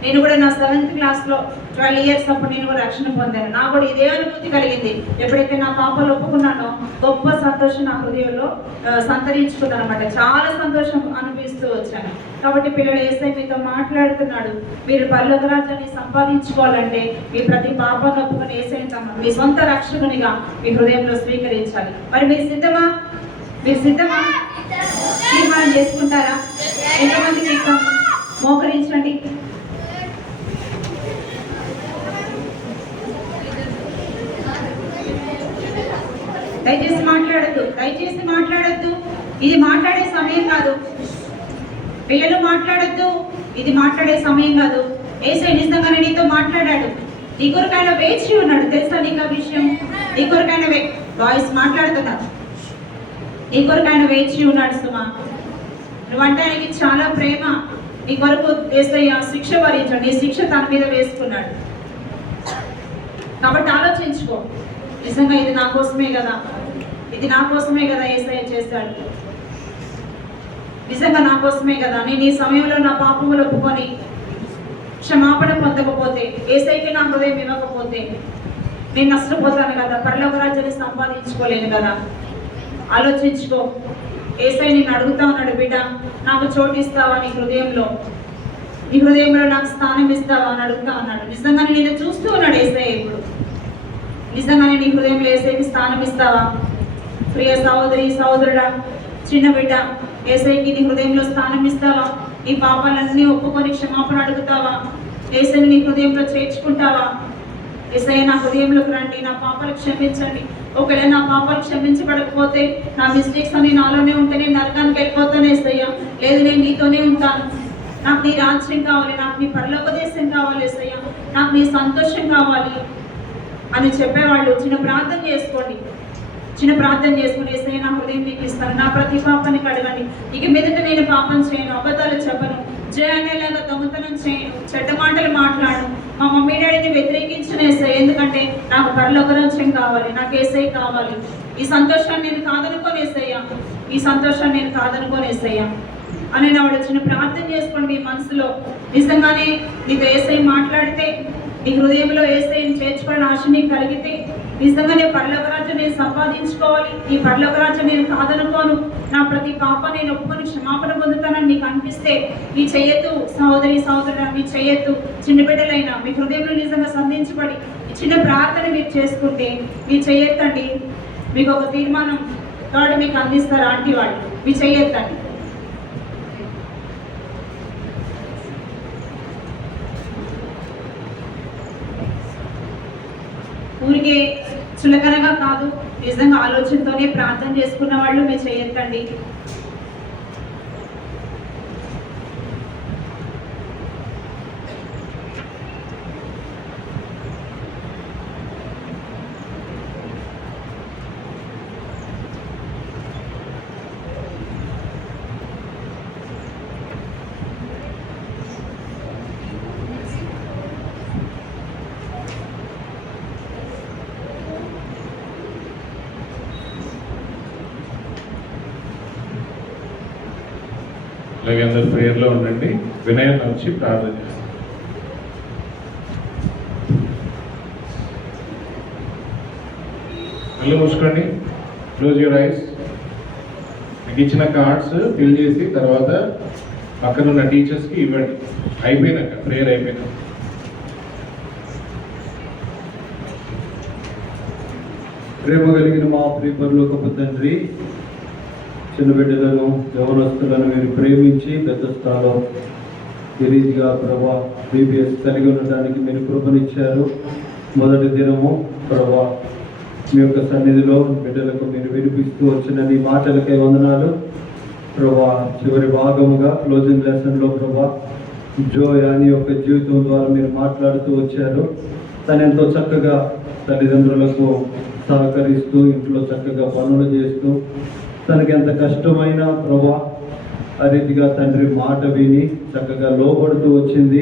నేను కూడా నా 7th క్లాస్లో 12 years అప్పుడు నేను కూడా రక్షణ పొందాను. నాకు కూడా ఇదే అనుభూతి కలిగింది. ఎప్పుడైతే నా పాపలు ఒప్పుకున్నానో గొప్ప సంతోషం నా హృదయంలో సంతరించుకున్నాను అనమాట. చాలా సంతోషం అనిపిస్తూ వచ్చాను. కాబట్టి పిల్లలు యేసయ్య మీతో మాట్లాడుతున్నాడు. మీరు పరలోక రాజ్యాన్ని సంపాదించుకోవాలంటే మీ ప్రతి పాపాన్ని ఒప్పుకొని యేసయ్యని మీ సొంత రక్షకునిగా మీ హృదయంలో స్వీకరించాలి. మరి మీరు సిద్ధమా? తీర్మానం చేసుకుంటారా? ఎంతమంది మీకు మోకరించండి. దయచేసి మాట్లాడద్దు. ఇది మాట్లాడే సమయం కాదు. పిల్లలు మాట్లాడద్దు. ఇది మాట్లాడే సమయం కాదు. యేసయ్య నిజంగానే నీతో మాట్లాడాడు. నీ కొరకైనా వేచి ఉన్నాడు. తెలుసా నీకు ఆ విషయం? నీ కొరకైనా వాయిస్ మాట్లాడుతున్నారు. నీ కొరకైనా వేచి ఉన్నాడు సుమా. నువ్వంటే ఆయనకి చాలా ప్రేమ. నీ కొరకు యేసయ్య శిక్ష భరించాడు. నీ శిక్ష తన మీద వేసుకున్నాడు. కాబట్టి ఆలోచించుకో, నిజంగా ఇది నా కోసమే కదా యేసయ్య చేశాడు. నిజంగా నా కోసమే కదా. నేను ఈ సమయంలో నా పాపములు ఒప్పుకొని క్షమాపణ పొందకపోతే, యేసయ్యకి నా హృదయం ఇవ్వకపోతే నేను నష్టపోతాను కదా, పరలోక రాజ్యాన్ని సంపాదించుకోలేను కదా. ఆలోచించుకో. యేసయ్య నిన్ను అడుగుతా ఉన్నాడు, బిడ్డ నాకు చోటు ఇస్తావా నీ హృదయంలో నాకు స్థానం ఇస్తావా అని అడుగుతా ఉన్నాడు. నిజంగానే నేను చూస్తూ ఉన్నాడు యేసయ్య. ఇప్పుడు నిజంగానే నీ హృదయంలో యేసయ్యకి స్థానం ఇస్తావా? ప్రియ సహోదరి సహోదరుడా, చిన్న బిడ్డ, యేసయ్యకి నీ హృదయంలో స్థానం ఇస్తావా? నీ పాపాలన్నీ ఒప్పుకొని క్షమాపణ అడుగుతావా? యేసయ్యని నీ హృదయంలో చేర్చుకుంటావా? యేసయ్య నా హృదయంలోకి రండి, నా పాపాలు క్షమించండి. ఒకవేళ నా పాపాలు క్షమించబడకపోతే, నా మిస్టేక్స్ అన్ని నాలోనే ఉంటే నేను నరకానికి వెళ్ళిపోతాను యేసయ్య. లేదు, నేను నీతోనే ఉంటాను. నాకు నీ రాజ్యం కావాలి, నాకు నీ పరలోక దేశం కావాలి యేసయ్య, నాకు నీ సంతోషం కావాలి అని చెప్పేవాళ్ళు చిన్న ప్రార్థన చేసుకోండి. యేసయ్య నా హృదయం నీకు ఇస్తాను, నా ప్రతి పాపాన్ని కడగండి. ఇక మీదట నేను పాపం చేయను, అబద్ధాలు చెప్పను, జయానేలాగా దొంగతనం చేయను, చెడ్డ మాటలు మాట్లాడను, మా మమ్మీ డాడీని వ్యతిరేకించను యేసయ్య. ఎందుకంటే నాకు పరలోక రాజ్యం కావాలి, నాకు యేసయ్య కావాలి. ఈ సంతోషాన్ని నేను కాదనుకోను యేసయ్య అని వాడు చిన్న ప్రార్థన చేసుకోండి. మీ మనసులో నిజంగానే నీతో యేసయ్య మాట్లాడితే, నీ హృదయంలో యేసయ్యని చేర్చుకోవాలని ఆశ నీకు కలిగితే, నిజంగానే పరలోక రాజ్యం నేను సంపాదించుకోవాలి, ఈ పరలోక రాజ్యం నేను కాదనుకోను, నా ప్రతి పాపాన్ని నేను ఒప్పుకొని క్షమాపణ పొందుతానని నీకు అనిపిస్తే నీ చెయ్యొద్దు. సహోదరుడా, మీ చెయ్యొద్దు. చిన్న బిడ్డలైనా మీ హృదయంలో నిజంగా సంధించబడి ఈ చిన్న ప్రార్థన మీరు చేసుకుంటే మీ చెయ్యొద్దండి. మీకు ఒక తీర్మానం వాడు మీకు అందిస్తారు. ఆంటీ వాళ్ళు మీ చెయ్యొద్దండి. ఊరికే చులకనగా కాదు, నిజంగా ఆలోచనతోనే ప్రార్థన చేసుకున్న వాళ్ళు మీరు చేయొద్దండి. అలాగే అందరు ప్రేయర్లో ఉండండి. వినయం వచ్చి ప్రార్థన చేస్తాం. కళ్ళు మూసుకోండి. Close your eyes. మీకు ఇచ్చిన కార్డ్స్ ఫిల్ చేసి తర్వాత పక్కన ఉన్న టీచర్స్కి ఇవ్వండి. అయిపోయినాక ప్రేయర్ అయిపోయినాక. ప్రేమ కలిగిన మా ప్రియ పరలోకపు తండ్రి, చిన్న బిడ్డలను యవనస్తులను మీరు ప్రేమించి పెద్ద స్థానం ఈ రీతిగా ప్రభా బీబీఎస్ కలిగి ఉండటానికి మీరు కృపనిచ్చారు. మొదటి దినము ప్రభా మీ యొక్క సన్నిధిలో బిడ్డలకు మీరు వినిపిస్తూ వచ్చిన నీ మాటలకై వందనాలు ప్రభా. చివరి భాగముగా క్లోజింగ్ లెసన్లో ప్రభా జోయాని యొక్క జీవితం ద్వారా మీరు మాట్లాడుతూ వచ్చారు. తను ఎంతో చక్కగా తల్లిదండ్రులకు సహకరిస్తూ ఇంట్లో చక్కగా పనులు చేస్తూ తనకి ఎంత కష్టమైన ప్రభా ఆ రీతిగా తండ్రి మాట విని చక్కగా లోబడుతూ వచ్చింది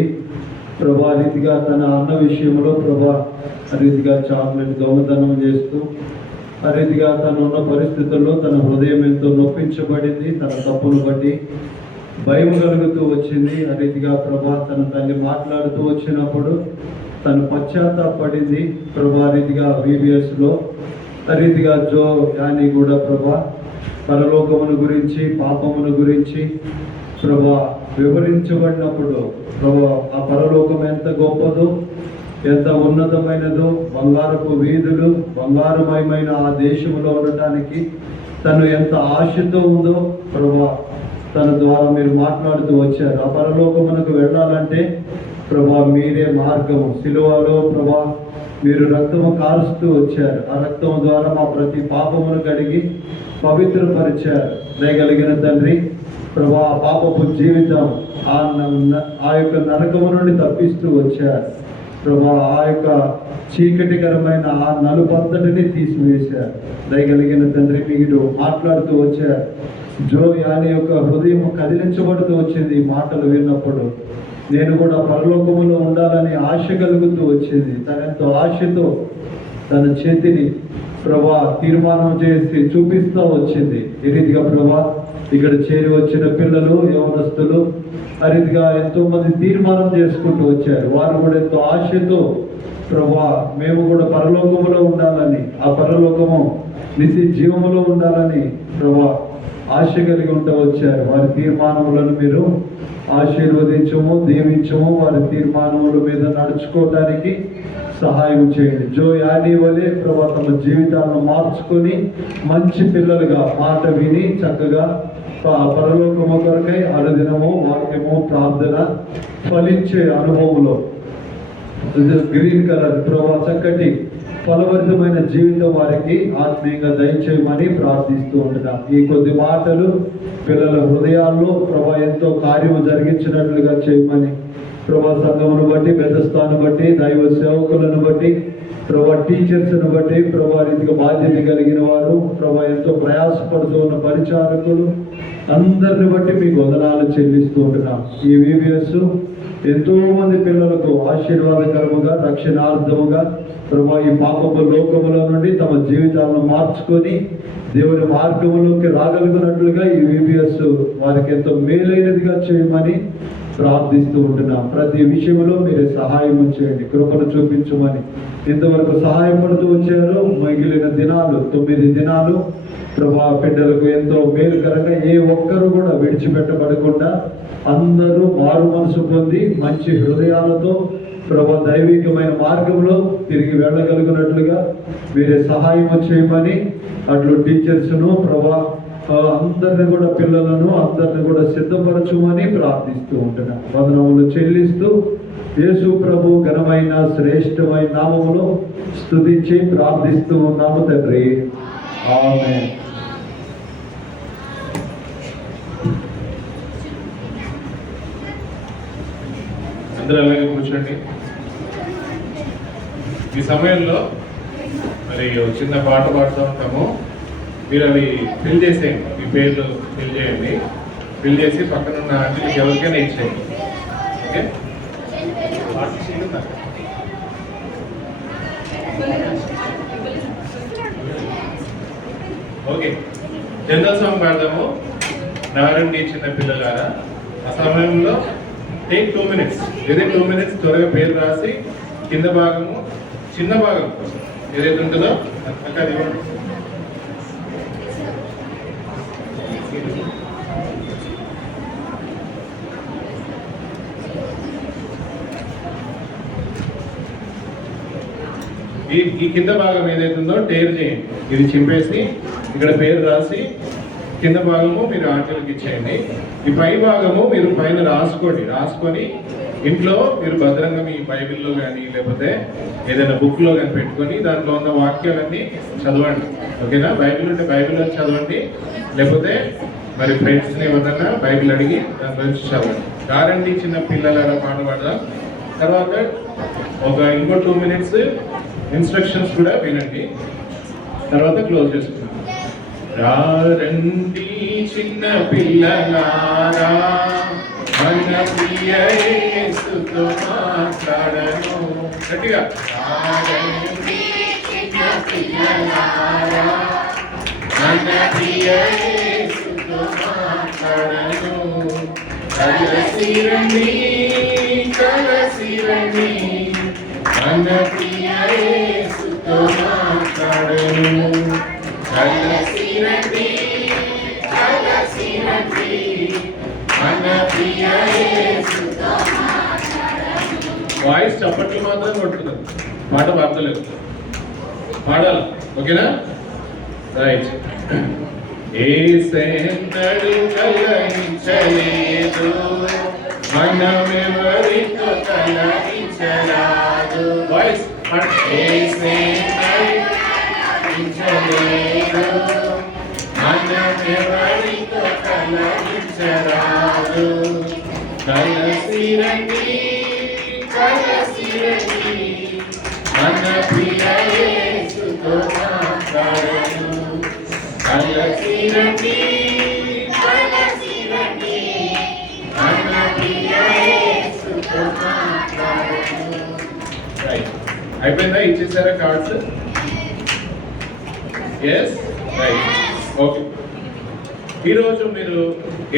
ప్రభా. రీతిగా తన అన్న విషయంలో ప్రభా ఆ రీతిగా చాక్లెట్ దొంగతనం చేస్తూ ఆ రీతిగా తను ఉన్న పరిస్థితుల్లో తన హృదయం ఎంతో నొప్పించబడింది. తన తప్పును బట్టి భయం కలుగుతూ వచ్చింది. ఆ రీతిగా ప్రభా తన తల్లి మాట్లాడుతూ వచ్చినప్పుడు తను పశ్చాత్తాపడింది ప్రభా. రీతిగా బీబీఎస్లో ఆ రీతిగా జో యాని కూడా ప్రభా పరలోకమును గురించి పాపమును గురించి ప్రభా వివరించబడినప్పుడు ప్రభా ఆ పరలోకం ఎంత గొప్పదో ఎంత ఉన్నతమైనదో, బంగారపు వీధులు బంగారమయమైన ఆ దేశంలో ఉండటానికి తను ఎంత ఆశతో ఉందో ప్రభా తన ద్వారా మీరు మాట్లాడుతూ వచ్చారు. ఆ పరలోకమునకు వెళ్ళాలంటే ప్రభా మీరే మార్గము. సిలువలో ప్రభా మీరు రక్తము కారుస్తూ వచ్చారు. ఆ రక్తము ద్వారా మా ప్రతి పాపమును కడిగి పవిత్రపరిచారు. దయగలిగిన తండ్రి ప్రభా ఆ పాపపు జీవితం ఆ యొక్క నరకము నుండి తప్పిస్తూ వచ్చారు ప్రభా. ఆ యొక్క చీకటికరమైన ఆ నలుపంతటిని తీసివేశారు. దయగలిగిన తండ్రి మీరు మాట్లాడుతూ వచ్చారు. జో యాని యొక్క హృదయం కదిలించబడుతూ వచ్చింది ఈ మాటలు విన్నప్పుడు. నేను కూడా పరలోకములో ఉండాలని ఆశ కలుగుతూ వచ్చింది. తనెంతో ఆశతో తన చేతిని ప్రభా తీర్మానం చేసి చూపిస్తూ వచ్చింది. ఈ రీతిగా ప్రభా ఇక్కడ చేరి వచ్చిన పిల్లలు యవనస్తులు ఆ రీతిగా ఎంతో మంది తీర్మానం చేసుకుంటూ వచ్చారు. వారు కూడా ఎంతో ఆశతో ప్రభా మేము కూడా పరలోకములో ఉండాలని, ఆ పరలోకము నిత్య జీవములో ఉండాలని ప్రభా ఆశ కలిగి ఉంటూ వచ్చారు. వారి తీర్మానములను మీరు ఆశీర్వదించము, దీవించము. వారి తీర్మానముల మీద నడుచుకోవడానికి సహాయం చేయండి. జో యాని వలె ప్రభా తమ జీవితాలను మార్చుకొని మంచి పిల్లలుగా మాట విని చక్కగా పరలోకము కొరకై అనుదినము వాక్యము ప్రార్థన ఫలించే అనుభవంలో గ్రీన్ కలర్ ప్రభా చక్కటి ఫలవంతమైన జీవితం వారికి ఆత్మీయంగా దయచేయమని ప్రార్థిస్తూ ఉంటున్నాం. ఈ కొద్ది మాటలు పిల్లల హృదయాల్లో ప్రభా ఎంతో కార్యము జరిగించినట్లుగా చేయమని ప్రభా సంఘమును బట్టి, బెతస్దాను బట్టి, దైవ సేవకులను బట్టి, ప్రభా టీచర్స్ను బట్టి, ప్రభా రీతిగా బాధ్యత కలిగిన వారు, ప్రభా ఎంతో ప్రయాసపడుతూ ఉన్న పరిచారకులు అందరిని బట్టి మీకు వందనాలు చెల్లిస్తూ ఉంటున్నాం. ఈ VBS ఎంతో మంది పిల్లలకు ఆశీర్వాదకరముగా రక్షణార్థముగా ప్రభా ఈ పాపపు లోకముల నుండి తమ జీవితాలను మార్చుకొని దేవుని మార్గంలోకి రాగలిగినట్లుగా ఈ VBS వారికి ఎంతో మేలైనదిగా చేయమని ప్రార్థిస్తూ ఉంటున్నాం. ప్రతి విషయంలో మీరు సహాయం చేయండి, కృపను చూపించమని ఇంతవరకు సహాయపడుతూ వచ్చారు. మిగిలిన దినాలు 9 దినాలు ప్రభా బిడ్డలకు ఎంతో మేలుకరంగా ఏ ఒక్కరు కూడా విడిచిపెట్టబడకుండా అందరూ మారు మనసు పొంది మంచి హృదయాలతో ప్రభా దైవికమైన మార్గంలో తిరిగి వెళ్ళగలిగినట్లుగా మీరే సహాయం చేయమని అట్లు టీచర్స్ను ప్రభా అందరిని కూడా పిల్లలను అందరిని కూడా సిద్ధపరచుమని ప్రార్థిస్తూ ఉంటున్నాం. వందనములు చెల్లిస్తూ యేసు ప్రభు ఘనమైన శ్రేష్టమైన నామములో స్తుతించి ప్రార్థిస్తూ ఉన్నాము తండ్రి. ఆమేన్. అందరూ అలాగే కూర్చోండి. ఈ సమయంలో మరి చిన్న పాట పాడుతూ ఉంటాము. మీరు అవి ఫిల్ చేసేయండి, మీ పేర్లు ఫిల్ చేయండి. ఫిల్ చేసి పక్కన ఉన్న ఆంటీకి ఎవరికైనా ఇచ్చేయండి. Okay, okay. జనరల్ సాంగ్ పాడదాము. నారండి చిన్న పిల్లలారా. ఆ సమయంలో టేక్ 2 minutes, ఏదైతే 2 minutes త్వరగా పేరు రాసి కింద భాగము చిన్న భాగం ఏదైతే ఉంటుందో అక్కడ ఇవ్వండి. ఈ కింద భాగం ఏదైతే ఉందో టేర్ చేయండి, ఇది చింపేసి ఇక్కడ పేరు రాసి కింద భాగము మీరు ఆంటీలకు ఇచ్చేయండి. ఈ పై భాగము మీరు పైన రాసుకొని ఇంట్లో మీరు భద్రంగా మీ బైబిల్లో కానీ లేకపోతే ఏదైనా బుక్లో కానీ పెట్టుకొని దాంట్లో ఉన్న వాక్యాలన్నీ చదవండి. ఓకేనా? బైబిల్ ఉంటే బైబిల్ చదవండి, లేకపోతే మరి ఫ్రెండ్స్ని ఎవరన్నా బైబిల్ అడిగి దాని గురించి చదవండి. గారండి చిన్న పిల్లల పాట పాడదాం. తర్వాత ఇంకో 2 minutes ఇన్స్ట్రక్షన్స్ కూడా వినండి, తర్వాత క్లోజ్ చేసుకున్నాం. రారండి చిన్న పిల్లలారా, మన ప్రియ యేసుతో మాట్లాడను. గట్టిగా రారండి చిన్న పిల్లలారా, మన ప్రియ యేసుతో మాట్లాడను. కలిసి రండి మన ప్రియ యేసుతో మాట్లాడను. కలిసి రండి మన ప్రియ యేసుతో మాట్లాడను. వాయిస్ చప్పట్లు మాత్రం కొట్టుకుంటారు, పాట పాడలేదు, పాడాలి. ఓకేనా? రైట్. యేసెన్నడు కలహించలేదు, మనమెవరితో కలహించరాదు. వాయిస్ కలహించలేదు, మనమెవరితో కలహించరాదు. కలిసి రండి మన ప్రియ యేసుతో మాట్లాడను. కలిసి రండి మన ప్రియ యేసుతో మాట్లాడను. రైట్. అయిపోయిందా? ఇచ్చేసారా కార్డ్స్? Yes, right, okay. ఈరోజు మీరు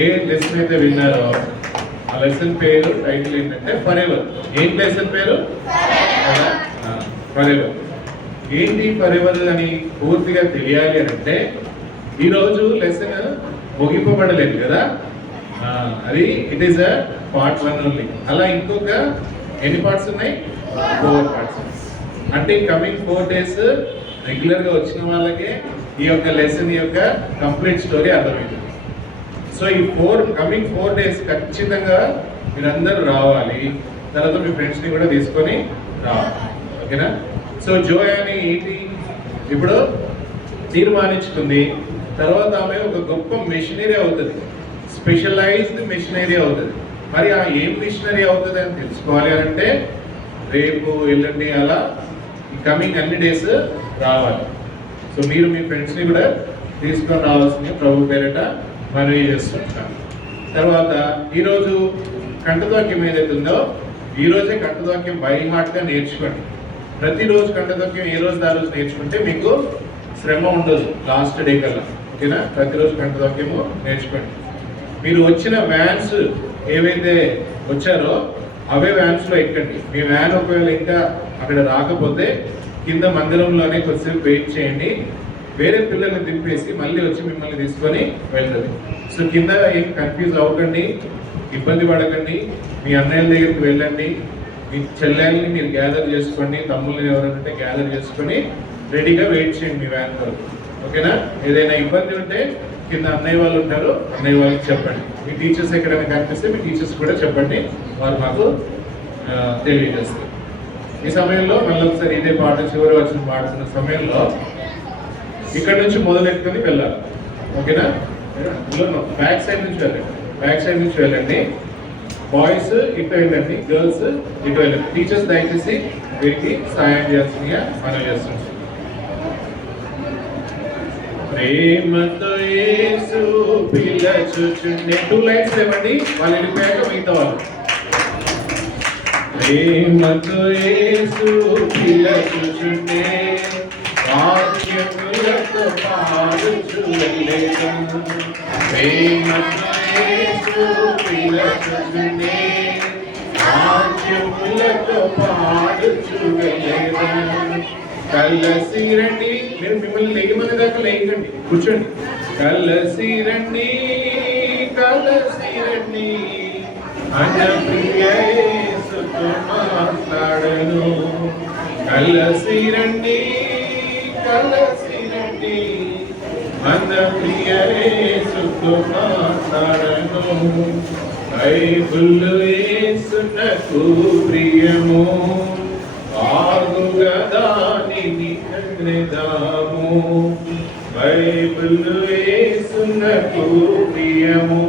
ఏ లెసన్ అయితే విన్నారో ఆ లెసన్ పేరు టైటిల్ ఏంటంటే ఫర్ ఎవర్. ఏంటి లెసన్ పేరు? For ever. ఏంటి ఫర్ ఎవర్ అని పూర్తిగా తెలియాలి అని అంటే ఈరోజు లెసన్ ముగింపబడలేదు కదా, అది it is a part 1 only. అలా ఇంకొక ఎన్ని పార్ట్స్ ఉన్నాయి? 4 పార్ట్స్. అంటే కమింగ్ 4 days రెగ్యులర్ గా వచ్చిన వాళ్ళకే ఈ యొక్క లెసన్ యొక్క కంప్లీట్ స్టోరీ అర్థమైంది. సో ఈ కమింగ్ 4 days ఖచ్చితంగా మీరందరూ రావాలి. తర్వాత మీ ఫ్రెండ్స్ని కూడా తీసుకొని రావాలి. ఓకేనా? సో జోయాని ఏంటి ఇప్పుడు తీర్మానించుకుంది, తర్వాత ఆమె ఒక గొప్ప మిషనరీ అవుతుంది, స్పెషలైజ్డ్ మిషనరీ అవుతుంది. మరి ఆ ఏం మిషనరీ అవుతుంది అని తెలుసుకోవాలి అంటే రేపు ఎల్లుండి అలా ఈ కమింగ్ అన్ని డేస్ రావాలి. సో మీరు మీ ఫ్రెండ్స్ని కూడా తీసుకొని రావాల్సింది ప్రభు పేరిట మనవి చేస్తుంటాను. తర్వాత ఈరోజు కంఠవాక్యం ఏదైతే ఉందో ఈరోజే కంఠవాక్యం బై హార్ట్గా నేర్చుకోండి. ప్రతిరోజు కంఠవాక్యం ఏ రోజు ఆ రోజు నేర్చుకుంటే మీకు శ్రమ ఉండదు లాస్ట్ డే కల్లా. ఓకేనా? ప్రతిరోజు కంఠవాక్యము నేర్చుకోండి. మీరు వచ్చిన వ్యాన్స్ ఏవైతే వచ్చారో అవే వ్యాన్స్లో ఎక్కండి. మీ వ్యాన్ ఒకవేళ ఇంకా అక్కడ రాకపోతే కింద మందిరంలోనే కొద్దిసేపు వెయిట్ చేయండి, వేరే పిల్లల్ని దింపేసి మళ్ళీ వచ్చి మిమ్మల్ని తీసుకొని వెళ్తుంది. సో కింద ఏం కన్ఫ్యూజ్ అవ్వకండి, ఇబ్బంది పడకండి. మీ అన్నయ్యల దగ్గరికి వెళ్ళండి, మీ చెల్లెల్ని మీరు గ్యాదర్ చేసుకోండి, తమ్ముళ్ళని ఎవరంటే గ్యాదర్ చేసుకొని రెడీగా వెయిట్ చేయండి మీ వ్యాన్ వరకు. ఓకేనా? ఏదైనా ఇబ్బంది ఉంటే కింద అన్నయ్య వాళ్ళు ఉంటారు, అన్నయ్య వాళ్ళకి చెప్పండి. మీ టీచర్స్ ఎక్కడైనా కనిపిస్తే మీ టీచర్స్ కూడా చెప్పండి, వారు మాకు తెలియజేస్తారు. ఈ సమయంలో మళ్ళీ ఒకసారి ఇదే పాట చివరి వచ్చిన పాడుతున్న సమయంలో ఇక్కడ నుంచి మొదలెట్టుకొని వెళ్ళాలి. ఓకేనా? బ్యాక్ సైడ్ నుంచి వెళ్ళండి, బ్యాక్ సైడ్ నుంచి వెళ్ళండి. బాయ్స్ ఇటు వెళ్ళండి, గర్ల్స్ ఇటు వెళ్ళండి. టీచర్స్ దయచేసి వీరికి సహాయం చేయాల్సిందిగా మనం చేస్తున్నాం. ప్రేమతో యేసు పిలుచుచుండే 2 లైన్స్ ఇవ్వండి, వాళ్ళు వెళ్ళిపోయాక మిగతా వాళ్ళు. ప్రేమతో యేసు పిలుచుచుండే వాక్యములతో పాడుచు వెళ్ళేదము. ప్రేమతో పిలచుచునే వాక్యములతో పాడుచు వెళ్ళేదను. కలసి రండి, మీరు మిమ్మల్ని లేయమనే దాకా లేయకండి, కూర్చోండి. కలసి రండి, కలసి రండి, అన్న ప్రియ యేసుతో మాట్లాడను. కలసి రండి, కలసి రండి, అన్న ప్రియ యేసుతో మాట్లాడను. బైబిల్ యేసునకు ప్రియము, ఆగుగా దానిని చదివేదాము. బైబిల్ యేసునకు ప్రియము,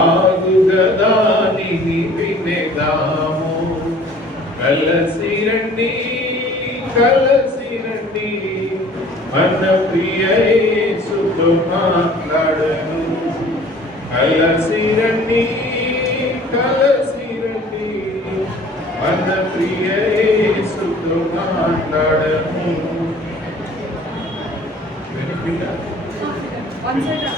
ఆగుగా దానిని వినేదాము. కలసి రండి, కలసి రండి, మన ప్రియ యేసుతో మాట్లాడను. కలసి రండి, కలసి రండి, మన ప్రియ యేసుతో మాట్లాడను. One side.